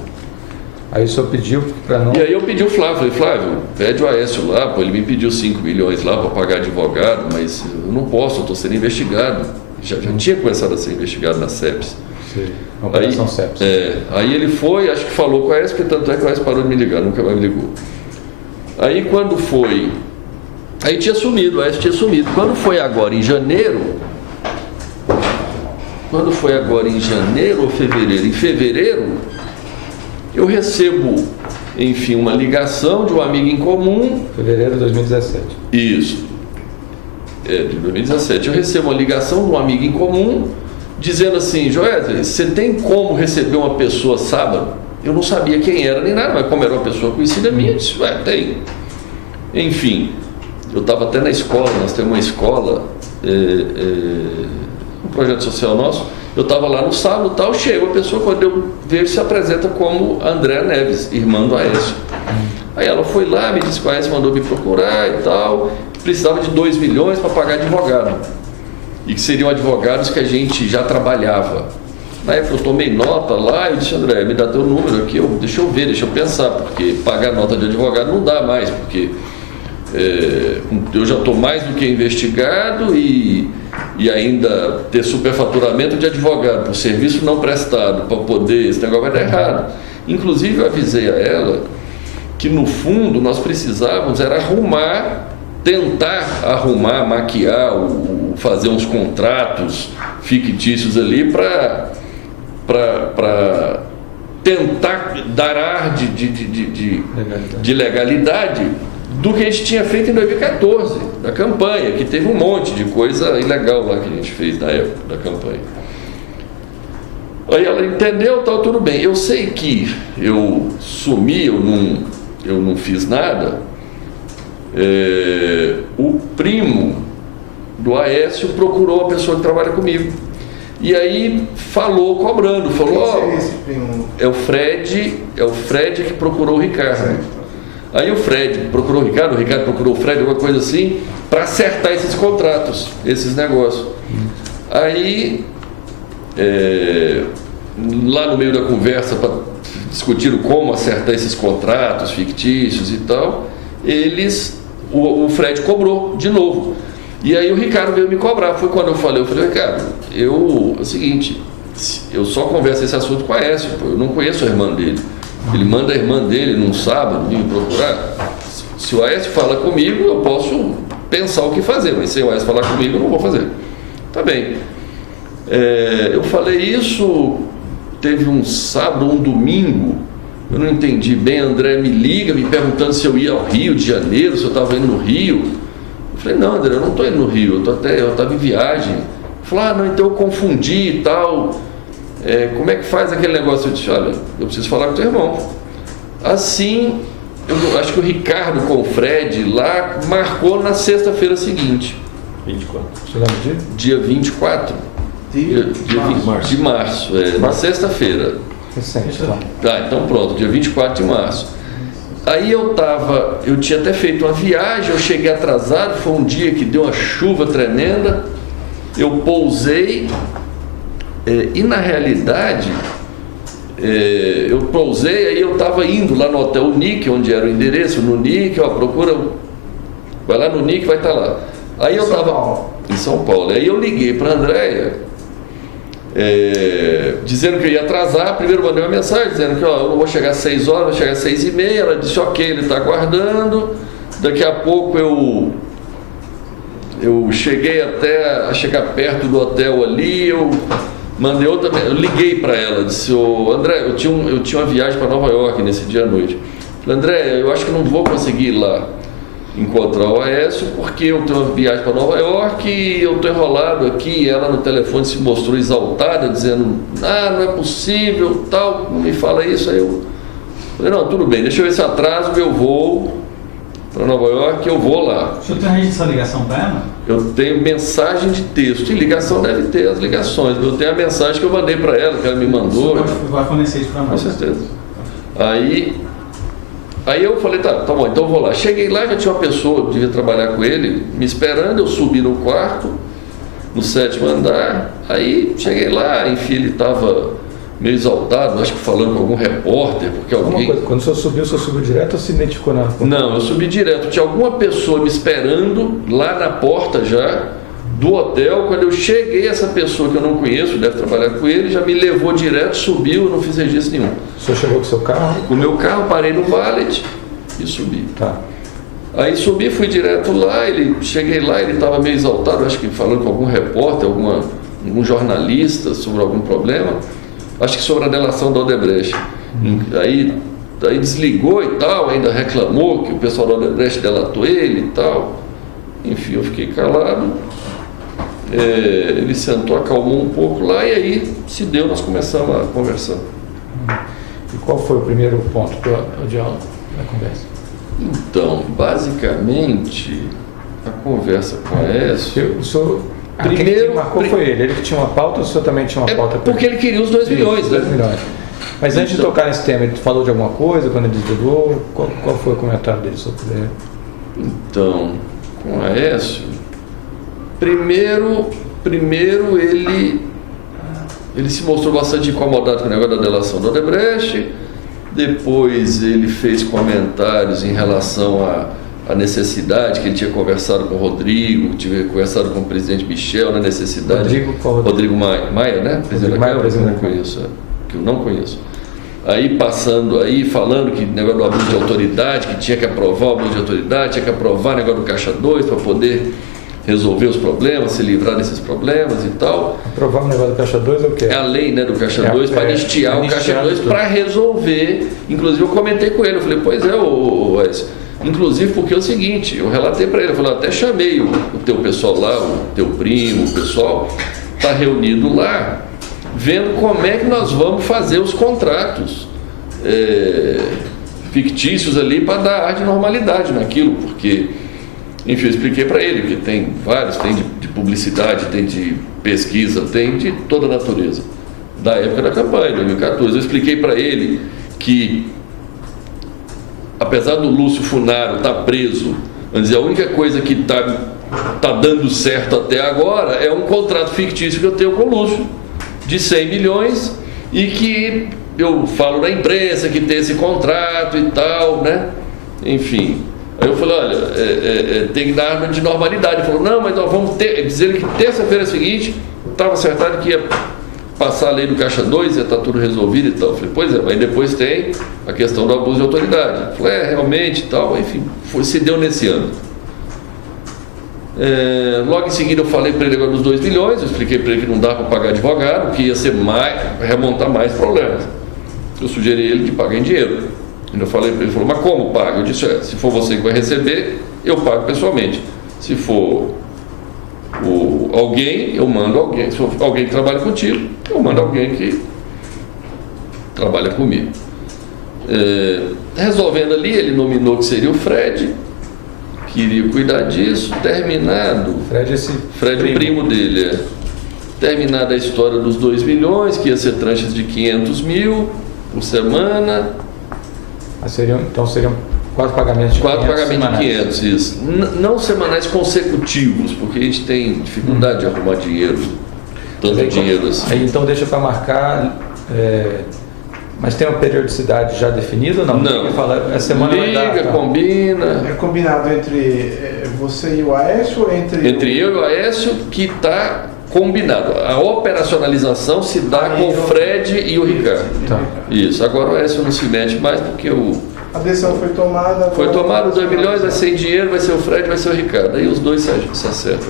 Aí o senhor pediu para não... E aí eu pedi o Flávio, falei, Flávio, pede o Aécio lá, pô, ele me pediu 5 milhões lá para pagar advogado, mas eu não posso, eu estou sendo investigado. Já tinha começado a ser investigado na CEPS. Sei. A Operação Aí, CEPS. aí ele foi, acho que falou com o Aécio, porque tanto é que o Aécio parou de me ligar, nunca mais me ligou. Aí quando foi... Aí tinha sumido, o Aécio tinha sumido. Quando foi agora, em janeiro, quando foi agora em janeiro ou fevereiro, em fevereiro, eu recebo, enfim, uma ligação de um amigo em comum. Fevereiro de 2017. Isso. De 2017. Eu recebo uma ligação de um amigo em comum dizendo assim: Joesley, você tem como receber uma pessoa sábado? Eu não sabia quem era nem nada, mas como era uma pessoa conhecida minha, eu disse: tem. Enfim, eu estava até na escola, nós temos uma escola, um projeto social nosso. Eu estava lá no sábado e tal, chega uma pessoa, quando eu vejo, se apresenta como Andréa Neves, irmã do Aécio. Aí ela foi lá, me disse que o Aécio mandou me procurar e tal, precisava de 2 milhões para pagar advogado. E que seriam advogados que a gente já trabalhava. Na época eu tomei nota lá e disse: André, me dá teu número aqui, deixa eu ver, deixa eu pensar, porque pagar nota de advogado não dá mais, porque eu já estou mais do que investigado e ainda ter superfaturamento de advogado por serviço não prestado, para poder, esse negócio vai dar errado. Inclusive eu avisei a ela que no fundo nós precisávamos era tentar arrumar, maquiar, fazer uns contratos fictícios ali para tentar dar ar de legalidade do que a gente tinha feito em 2014, da campanha, que teve um monte de coisa ilegal lá que a gente fez na época da campanha. Aí ela entendeu, tal, tudo bem. Eu sei que eu sumi, eu não fiz nada. O primo do Aécio procurou a pessoa que trabalha comigo. E aí falou, cobrando, falou: Quem seria esse primo? É o Fred que procurou o Ricardo. Certo. Aí o Fred procurou o Ricardo procurou o Fred, alguma coisa assim, para acertar esses contratos, esses negócios. Aí, lá no meio da conversa, para discutir como acertar esses contratos fictícios e tal, o Fred cobrou de novo. E aí o Ricardo veio me cobrar. Foi quando eu falei: Ricardo, é o seguinte, eu só converso esse assunto com a Aécio, eu não conheço a irmã dele. Ele manda a irmã dele num sábado vir me procurar. Se o Aécio fala comigo, eu posso pensar o que fazer, mas se o Aécio falar comigo, eu não vou fazer. Tá bem. Eu falei isso, teve um sábado, um domingo, eu não entendi bem. André me liga, me perguntando se eu ia ao Rio de Janeiro, se eu estava indo no Rio. Eu falei: não, André, eu não estou indo no Rio, eu estava em viagem. Ele falou: não, então eu confundi e tal. Como é que faz aquele negócio? Eu disse: olha, eu preciso falar com o teu irmão. Assim, eu acho que o Ricardo com o Fred lá marcou na sexta-feira seguinte. 24. Você lembra do dia? Dia 24 de março, na sexta-feira. Recente, tá? Tá, então pronto, dia 24 de março. Aí eu tinha até feito uma viagem, eu cheguei atrasado, foi um dia que deu uma chuva tremenda, eu pousei, e na realidade, eu pousei, aí eu estava indo lá no Hotel Nick, onde era o endereço, no Nick, procura, vai lá no Nick, vai estar lá. Aí eu estava em São Paulo, aí eu liguei para a Andréia, dizendo que eu ia atrasar. Primeiro mandei uma mensagem dizendo que eu não vou chegar às 6 horas, vou chegar às 6h30. Ela disse: ok, ele está aguardando. Daqui a pouco eu cheguei até a chegar perto do hotel ali, eu mandei outra, eu liguei para ela, disse: André, eu tinha uma viagem para Nova York nesse dia à noite. Falei: André, eu acho que não vou conseguir ir lá encontrar o Aécio, porque eu tenho uma viagem para Nova York e eu estou enrolado aqui. E ela no telefone se mostrou exaltada, dizendo: não é possível, tal, não me fala isso. Aí eu falei: não, tudo bem, deixa eu ver se atraso meu voo para Nova York, eu vou lá. O senhor tem registrado essa ligação para ela? Eu tenho mensagem de texto, e ligação deve ter as ligações. Eu tenho a mensagem que eu mandei para ela, que ela me mandou. Você vai fornecer isso para nós? Com certeza. Aí eu falei: tá bom, então eu vou lá. Cheguei lá, já tinha uma pessoa, eu devia trabalhar com ele, me esperando. Eu subi no quarto, no 7º andar. Aí cheguei lá, enfim, ele estava meio exaltado, acho que falando com algum repórter, porque alguém... Quando o senhor subiu direto ou se identificou na... Não, eu subi direto. Tinha alguma pessoa me esperando lá na porta já do hotel. Quando eu cheguei, essa pessoa que eu não conheço, deve trabalhar com ele, já me levou direto, subiu, eu não fiz registro nenhum. O senhor chegou com o seu carro? Com o meu carro, parei no valet e subi. Tá. Aí subi, fui direto lá, cheguei lá, ele estava meio exaltado, acho que falando com algum repórter, um jornalista sobre algum problema, acho que sobre a delação da Odebrecht. Aí desligou e tal, ainda reclamou que o pessoal da Odebrecht delatou ele e tal. Enfim, eu fiquei calado. Ele sentou, acalmou um pouco lá e aí se deu, nós começamos a conversar. E qual foi o primeiro ponto do diálogo da conversa? Então, basicamente, a conversa com a Aécio... O senhor, Primeiro- quem marcou foi ele. Ele que tinha uma pauta ou o senhor também tinha uma pauta? porque ele queria os 2 milhões, né? 2 milhões. Mas antes de Então- tocar nesse tema, ele falou de alguma coisa quando ele desligou? Qual foi o comentário dele sobre o poder? Então, com a Aécio, primeiro ele se mostrou bastante incomodado com o negócio da delação da Odebrecht. Depois ele fez comentários em relação à necessidade, que ele tinha conversado com o Rodrigo, tinha conversado com o presidente Michel na necessidade. Rodrigo, qual Rodrigo Maia, né? Presidente da Maia, Câmara, presidente da que eu não conheço. Aí falando que negócio do abuso de autoridade, que tinha que aprovar o abuso de autoridade, tinha que aprovar o negócio do Caixa 2 para poder resolver os problemas, se livrar desses problemas e tal. Aprovar o negócio do Caixa 2 é o quê? É a lei, né, do Caixa 2 para anistiar o Caixa 2 tudo. para resolver. Inclusive eu comentei com ele, eu falei, pois é, ô Edson. Inclusive porque é o seguinte, eu relatei para ele, eu falei, até chamei o teu pessoal lá, o teu primo, o pessoal, está reunido lá, vendo como é que nós vamos fazer os contratos fictícios ali para dar ar de normalidade naquilo, porque, enfim, eu expliquei para ele que tem vários, tem de publicidade, tem de pesquisa, tem de toda a natureza. Da época da campanha, 2014, eu expliquei para ele que, apesar do Lúcio Funaro estar preso, vamos dizer, a única coisa que está dando certo até agora é um contrato fictício que eu tenho com o Lúcio, de 100 milhões, e que eu falo na imprensa que tem esse contrato e tal, né? Enfim. Aí eu falei, olha, tem que dar arma de normalidade. Ele falou, não, mas nós vamos dizer que terça-feira seguinte estava acertado que ia passar a lei do Caixa 2, ia estar tudo resolvido e tal. Eu falei, pois é, mas depois tem a questão do abuso de autoridade. Ele falou, realmente e tal, enfim, se deu nesse ano. Logo em seguida eu falei para ele agora dos 2 milhões, eu expliquei para ele que não dá para pagar advogado, que ia ser remontar mais problemas. Eu sugeri ele que pague em dinheiro. Eu falei para ele, ele falou, mas como paga? Eu disse, se for você que vai receber, eu pago pessoalmente. Se for alguém, eu mando alguém. Se for alguém que trabalha contigo, eu mando alguém que trabalha comigo. Resolvendo ali, ele nominou que seria o Fred, que iria cuidar disso. Terminado, Fred o primo dele, terminada a história dos 2 milhões, que ia ser tranches de 500 mil por semana. Seriam 4 pagamentos de 4 pagamentos semanais. de 500, isso. Não semanais consecutivos, porque a gente tem dificuldade de arrumar dinheiro, tanto dinheiro assim. Aí, então deixa para marcar, mas tem uma periodicidade já definida ou não? Não. Fala, essa semana vai dar, liga, tá? combina. É combinado entre você e o Aécio ou Entre eu e o Aécio, que está combinado. A operacionalização se dá com o Fred e o Ricardo. Tá. Isso. Agora o Aécio não se mete mais porque a decisão foi tomada? foi tomado 2 milhões, vai ser em dinheiro, vai ser o Fred, vai ser o Ricardo. Aí os dois se acertam.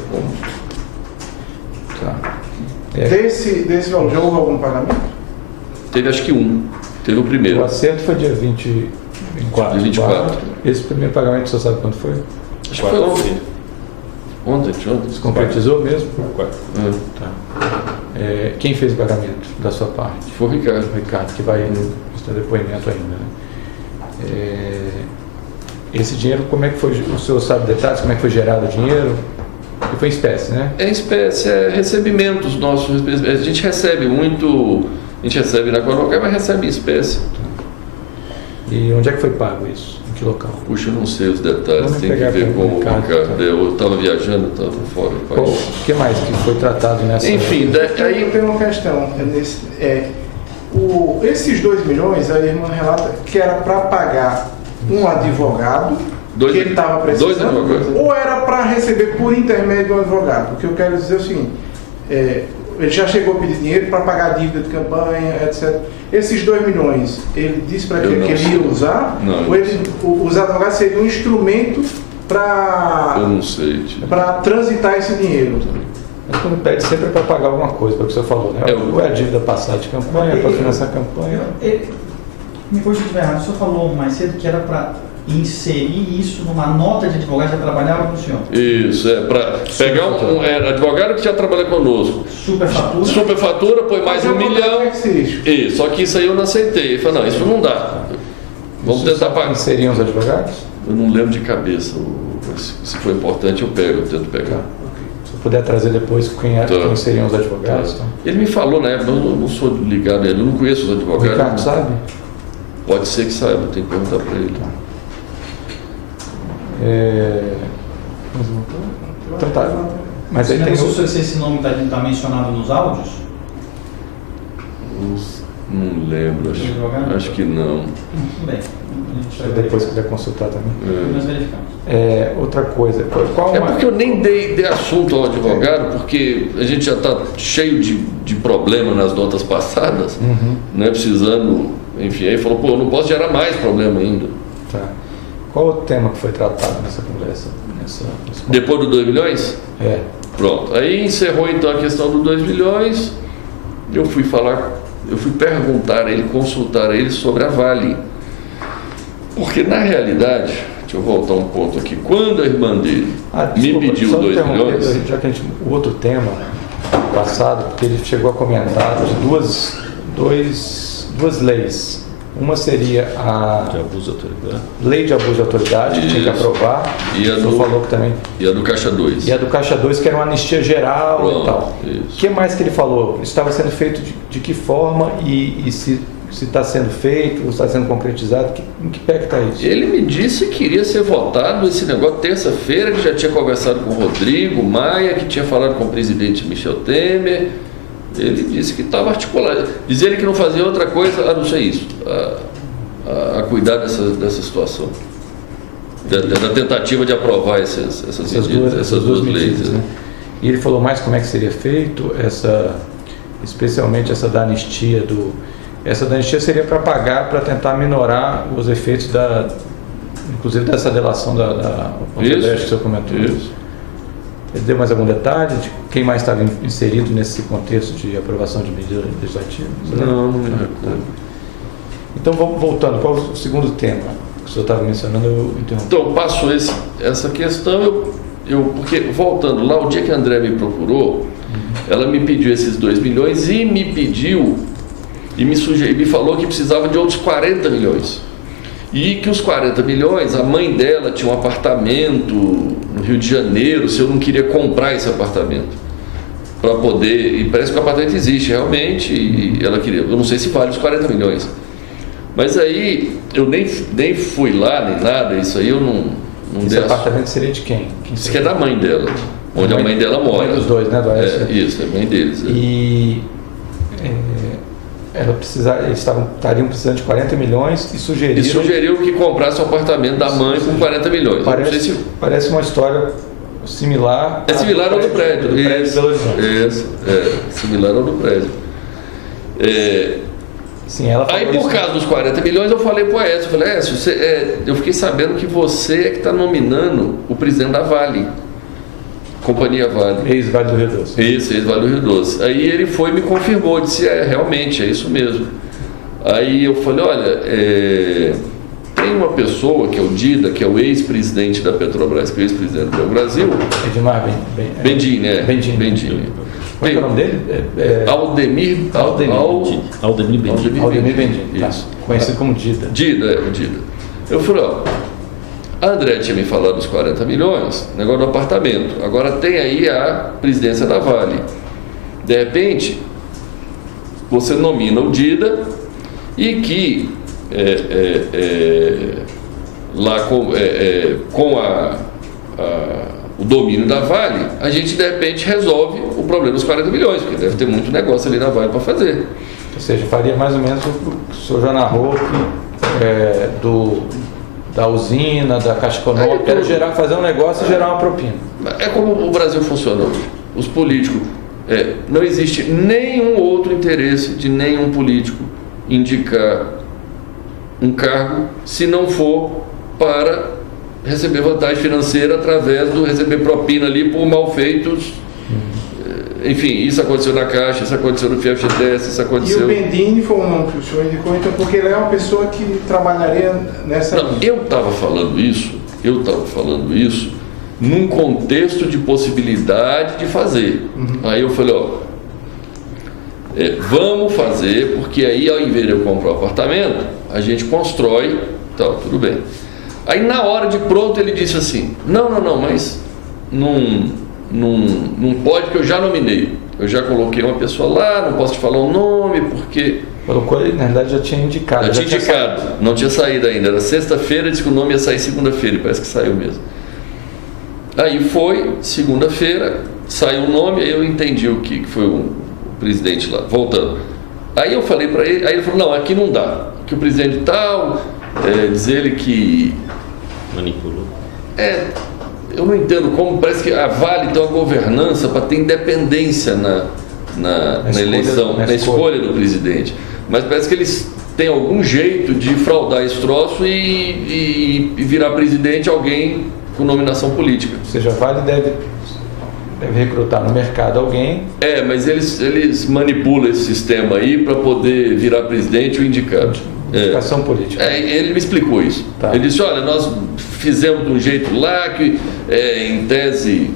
Tá. Desse valor, já houve algum pagamento? Teve acho que um. Teve o O primeiro. acerto foi dia 24. Dia 24. Esse primeiro pagamento, você sabe quando foi? Acho que foi ontem. Ontem. Se concretizou mesmo? É. Tá. Quem fez o pagamento da sua parte? Foi o Ricardo. O Ricardo, que vai prestar depoimento ainda, né? Esse dinheiro, como é que foi? O senhor sabe detalhes? Como é que foi gerado o dinheiro? E foi em espécie, né? É espécie, recebimentos nossos. A gente recebe muito, a gente recebe na Coronel, mas recebe em espécie. E onde é que foi pago isso? Em que local? Puxa, eu não sei os detalhes, Vamos tem que pegar ver com com o o Ricardo, Ricardo. tá. Eu estava viajando, estava fora do O país. que mais que foi tratado nessa? Enfim, Aí tem uma questão. Esses 2 milhões, a irmã relata que era para pagar um advogado que ele estava precisando, 2 advogados. ou era para receber por intermédio do advogado. O que eu quero dizer é o seguinte, ele já chegou a pedir dinheiro para pagar a dívida de campanha, etc. Esses 2 milhões, ele disse para ele que ele ia usar, Não, ou os advogados seriam um instrumento Eu não sei. para transitar esse dinheiro. Mas quando pede sempre é para pagar alguma coisa, pelo que você falou, né? Ou é a dívida passada de campanha, para financiar a campanha. Me corrija se eu estiver errado, o senhor falou mais cedo que era para inserir isso numa nota de advogado que já trabalhava com o senhor. Isso, para pegar um advogado que já trabalha conosco. Superfatura. Superfatura, põe mais Mas R$1 é uma milhão. característica. Isso, só que isso aí eu não aceitei. Eu falei, não, isso não dá. Vamos tentar pagar. Quem seriam os advogados? Eu não lembro de cabeça. Se for importante, eu tento pegar. Se puder trazer depois quem seriam os advogados. Então. Ele me falou na época, eu não sou ligado a ele, eu não conheço os O advogados. Ricardo sabe? Pode ser que saiba, tem que perguntar para ele. Então tá. Mas aí tem Se esse nome está mencionado nos áudios? Não lembro, acho que não. Tudo bem. Se depois quiser consultar também. Nós verificamos. Outra coisa. Qual Porque eu nem dei assunto ao advogado, porque a gente já está cheio de problema nas notas passadas, né, precisando, enfim, aí falou, eu não posso gerar mais problema ainda. Tá. Qual o tema que foi tratado nessa conversa? Depois do 2 milhões? Pronto. Aí encerrou então a questão dos 2 milhões, eu fui perguntar a ele, consultar a ele sobre a Vale. Porque na realidade, deixa eu voltar um ponto aqui, quando a irmã dele me pediu 2 milhões... Já que o outro tema passado, porque ele chegou a comentar de duas leis. Uma seria a De abuso de autoridade. lei de abuso de autoridade, que tinha que aprovar. E a falou que também. E a do Caixa 2. E a do Caixa 2, que era uma anistia geral. Pronto, e tal. O que mais que ele falou? Estava sendo feito de que forma e se está sendo feito, está sendo concretizado, em que pé que está isso? Ele me disse que iria ser votado esse negócio terça-feira, que já tinha conversado com o Rodrigo Maia, que tinha falado com o presidente Michel Temer. Ele disse que estava articulado. Dizia ele que não fazia outra coisa a não ser isso, a cuidar dessa situação. Da tentativa de aprovar essas duas leis. Né? E ele falou mais como é que seria feito, especialmente essa da anistia. Essa da anistia seria para pagar, para tentar minorar os efeitos inclusive dessa delação da Odebrecht que o senhor comentou. Isso. Ele deu mais algum detalhe de quem mais estava inserido nesse contexto de aprovação de medidas legislativas? Não me recordo. Então, voltando, qual o segundo tema que o senhor estava mencionando? Eu interrompi. Então, passou essa questão, porque voltando lá, o dia que a André me procurou, ela me pediu esses 2 milhões e me pediu, e me falou que precisava de outros 40 milhões. E que os 40 milhões, a mãe dela tinha um apartamento no Rio de Janeiro, se eu não queria comprar esse apartamento. Para poder, e parece que o apartamento existe realmente, e ela queria, eu não sei se vale os 40 milhões. Mas aí, eu nem fui lá, nem nada, isso aí eu não Esse apartamento seria de quem? Isso que é da mãe dela, onde a mãe dela mora. Mãe dos dois, né? Isso, é a mãe deles. E eles estariam precisando de 40 milhões e sugeriu que comprasse o apartamento da mãe por 40 milhões. Parece uma história similar. É similar ao do prédio. Do prédio de Belo Horizonte. Similar ao do prédio. Sim, ela falou aí por causa dos 40 milhões eu falei para o Écio, eu fiquei sabendo que você é que está nominando o presidente da Vale. Companhia Vale. Ex-Vale do Rio Doce. Isso, ex-Vale do Rio Doce. Aí ele foi e me confirmou, disse, realmente, é isso mesmo. Aí eu falei, olha, tem uma pessoa que é o Dida, que é o ex-presidente da Petrobras, que é o ex-presidente do Brasil. Edmar Bendini, né? Bendini. Qual é o nome dele? Aldemir Bendini. Aldemir Bendini, isso. Conhecido como Dida. Dida. Eu falei, a André tinha me falado dos 40 milhões, negócio do apartamento. Agora tem aí a presidência da Vale. De repente, você nomina o Dida e que lá com o domínio da Vale, a gente de repente resolve o problema dos 40 milhões, porque deve ter muito negócio ali na Vale para fazer. Ou seja, faria mais ou menos o que o senhor já narrou da usina, da Caixa Econômica, era fazer um negócio e gerar uma propina. É como o Brasil funciona hoje. Os políticos, não existe nenhum outro interesse de nenhum político indicar um cargo se não for para receber vantagem financeira através do receber propina ali por malfeitos enfim, isso aconteceu na Caixa, isso aconteceu no FGTS, isso E o aconteceu... Bendini foi um nome que o senhor indicou, então, porque ele é uma pessoa que trabalharia nessa Não, linha. eu estava falando isso num contexto de possibilidade de fazer. Aí eu falei, vamos fazer, porque aí ao invés de eu comprar um apartamento, a gente constrói, tal, tudo bem. Aí na hora de pronto ele disse assim, não, mas não pode, porque eu já nominei. Eu já coloquei uma pessoa lá, não posso te falar o nome, porque... Colocou ele, na verdade já tinha indicado. Já tinha indicado, não tinha saído ainda. Era sexta-feira, disse que o nome ia sair segunda-feira, e parece que saiu mesmo. Aí foi, segunda-feira, saiu o nome, aí eu entendi o que foi o presidente lá, voltando. Aí eu falei para ele, aí ele falou, não, aqui não dá, que o presidente tal, diz ele que... Manipulou. Eu não entendo como, parece que a Vale tem uma governança para ter independência na eleição, na escolha do presidente. Mas parece que eles têm algum jeito de fraudar esse troço e virar presidente alguém com nominação política. Ou seja, a Vale deve recrutar no mercado alguém. Mas eles manipulam esse sistema aí para poder virar presidente ou indicado. Indicação política. Ele me explicou isso. Tá. Ele disse, olha, nós fizemos de um jeito lá que em tese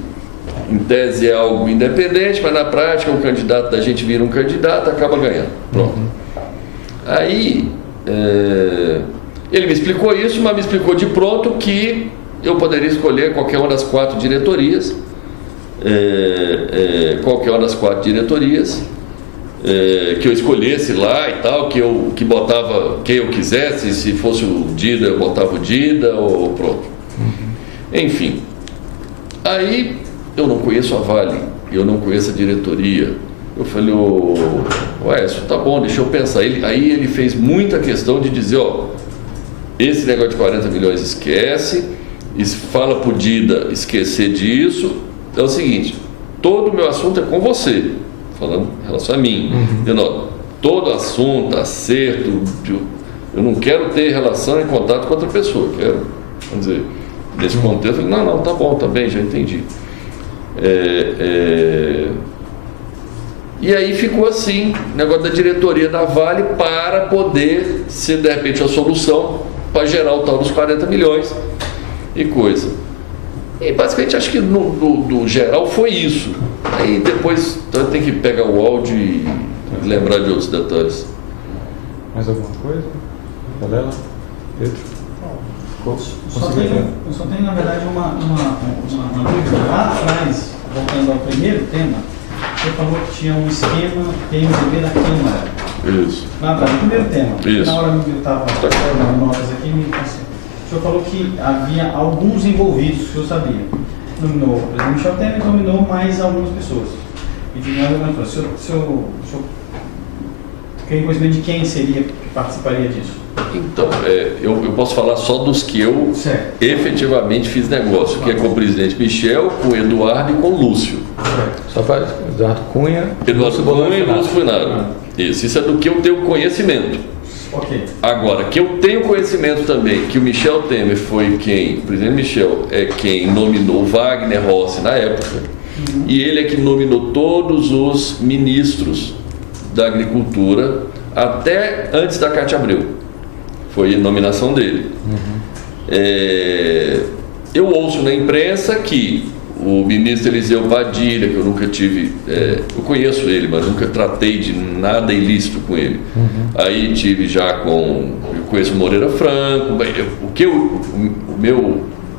é algo independente, mas na prática o candidato da gente vira um candidato, acaba ganhando. Pronto. Aí ele me explicou isso, mas me explicou de pronto que eu poderia escolher qualquer uma das 4 diretorias, que eu escolhesse lá e tal, que botava quem eu quisesse, se fosse o Dida, eu botava o Dida, ou pronto. Enfim, aí eu não conheço a Vale, eu não conheço a diretoria. Eu falei, isso tá bom, deixa eu pensar. Aí ele fez muita questão de dizer, esse negócio de 40 milhões esquece, fala pro Dida esquecer disso. É o seguinte, todo o meu assunto é com você, falando em relação a mim. Todo assunto, acerto, eu não quero ter relação e contato com outra pessoa, quero, vamos dizer, nesse contexto, não, tá bom, tá bem, já entendi. E aí ficou assim, o negócio da diretoria da Vale para poder ser de repente a solução para gerar o tal dos 40 milhões e coisa. E basicamente acho que no geral foi isso. Aí depois tem que pegar o áudio e lembrar de outros detalhes. Mais alguma coisa? Valela? Pedro? Eu só tenho, na verdade, uma dúvida. Lá atrás, voltando ao primeiro tema, você falou que tinha um esquema PMDB da Câmara. Isso. Lá atrás, no primeiro tema. Isso. Na hora que eu estava dando notas aqui, me passei. O senhor falou que havia alguns envolvidos, que o senhor sabia. Nominou o presidente Michel Temer e nominou mais algumas pessoas. E de mais algumas pessoas. O senhor tem conhecimento de quem seria que participaria disso? Então, eu posso falar só dos que eu efetivamente fiz negócio, que é com o presidente Michel, com o Eduardo e com o Lúcio. Só para Eduardo Cunha. Eduardo Cunha e Lúcio Funaro. Isso é do que eu tenho conhecimento. Ok. Agora, que eu tenho conhecimento também que o Michel Temer foi quem, o presidente Michel é quem nominou Wagner Rossi na época, e ele é que nominou todos os ministros da Agricultura até antes da Cátia Abreu. Foi a nominação dele. Eu ouço na imprensa que o ministro Eliseu Padilha, que eu nunca tive, eu conheço ele, mas nunca tratei de nada ilícito com ele. Aí tive já eu conheço o Moreira Franco,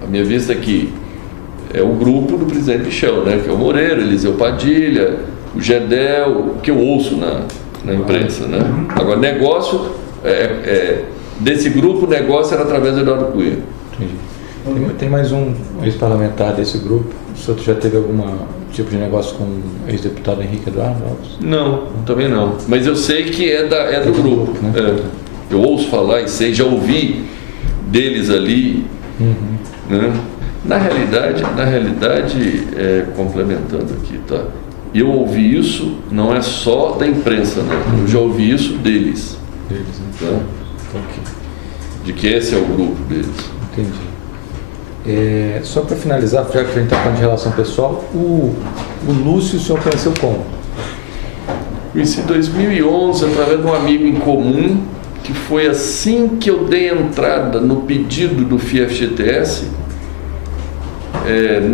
a minha vista aqui é o grupo do presidente Michel, né, que é o Moreira, Eliseu Padilha, o Gedel, o que eu ouço na imprensa, né? Agora, negócio, desse grupo, o negócio era através do Eduardo Cunha. Entendi. Tem mais um ex-parlamentar desse grupo. O senhor já teve algum tipo de negócio com o ex-deputado Henrique Eduardo Alves? Não, também não. Mas eu sei que é do grupo. Né? Eu ouço falar e sei, já ouvi deles ali. Né? Na realidade, complementando aqui, tá? Eu ouvi isso, não é só da imprensa, não. Eu já ouvi isso deles. Deles, né? Tá? De que esse é o grupo deles. Entendi. Só para finalizar, já que a gente está falando de relação pessoal, o Lúcio, o senhor conheceu como? Conheci em 2011 através de um amigo em comum, que foi assim que eu dei entrada no pedido do FIFGTS.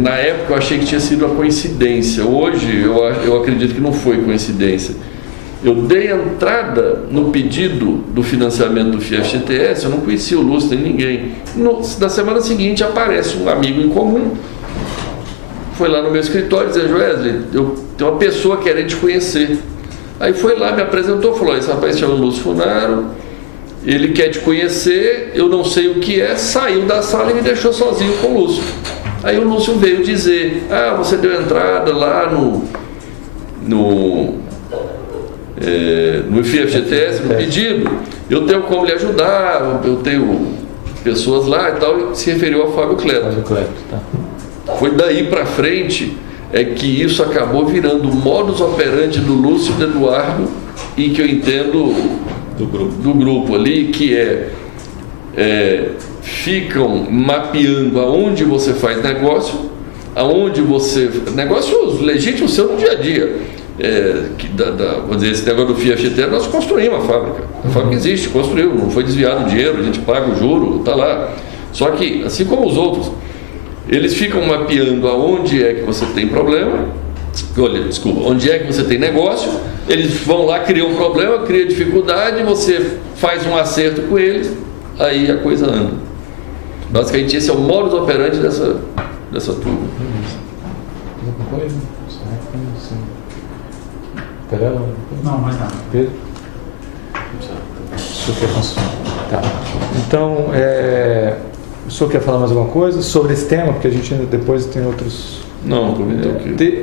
Na época eu achei que tinha sido uma coincidência, hoje eu acredito que não foi coincidência. Eu dei entrada no pedido do financiamento do FIFGTS, eu não conhecia o Lúcio nem ninguém. Na semana seguinte aparece um amigo em comum, foi lá no meu escritório e disse: Wesley, eu tenho uma pessoa querendo te conhecer. Aí foi lá, me apresentou, falou: esse rapaz chama Lúcio Funaro, ele quer te conhecer, eu não sei o que é, saiu da sala e me deixou sozinho com o Lúcio. Aí o Lúcio veio dizer: você deu entrada lá no FIFGTS, no pedido, eu tenho como lhe ajudar, eu tenho pessoas lá e tal, e se referiu ao Fábio Cleto. Tá. Foi daí para frente que isso acabou virando o modus operandi do Lúcio e do Eduardo, e que eu entendo do grupo ali, que ficam mapeando aonde você faz negócio, negócio legítimo seu no dia a dia. Vou dizer, esse negócio do FIFGTS, nós construímos a fábrica. A fábrica existe, construiu, não foi desviado o dinheiro, a gente paga o juro, está lá. Só que, assim como os outros, eles ficam mapeando aonde é que você tem problema, onde é que você tem negócio, eles vão lá, criam um problema, criam dificuldade, você faz um acerto com eles, aí a coisa anda. Basicamente esse é o modus operandi dessa turma. Alguma coisa? Não, mais nada. Pedro? Tá. Então, o senhor quer falar mais alguma coisa sobre esse tema? Porque a gente ainda depois tem outros... Não,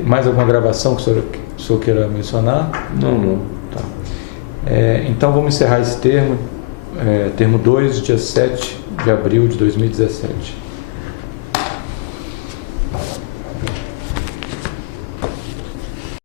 mais alguma gravação que o senhor queira mencionar? Não. Tá. Então vamos encerrar esse termo. Termo 2, dia 7 de abril de 2017.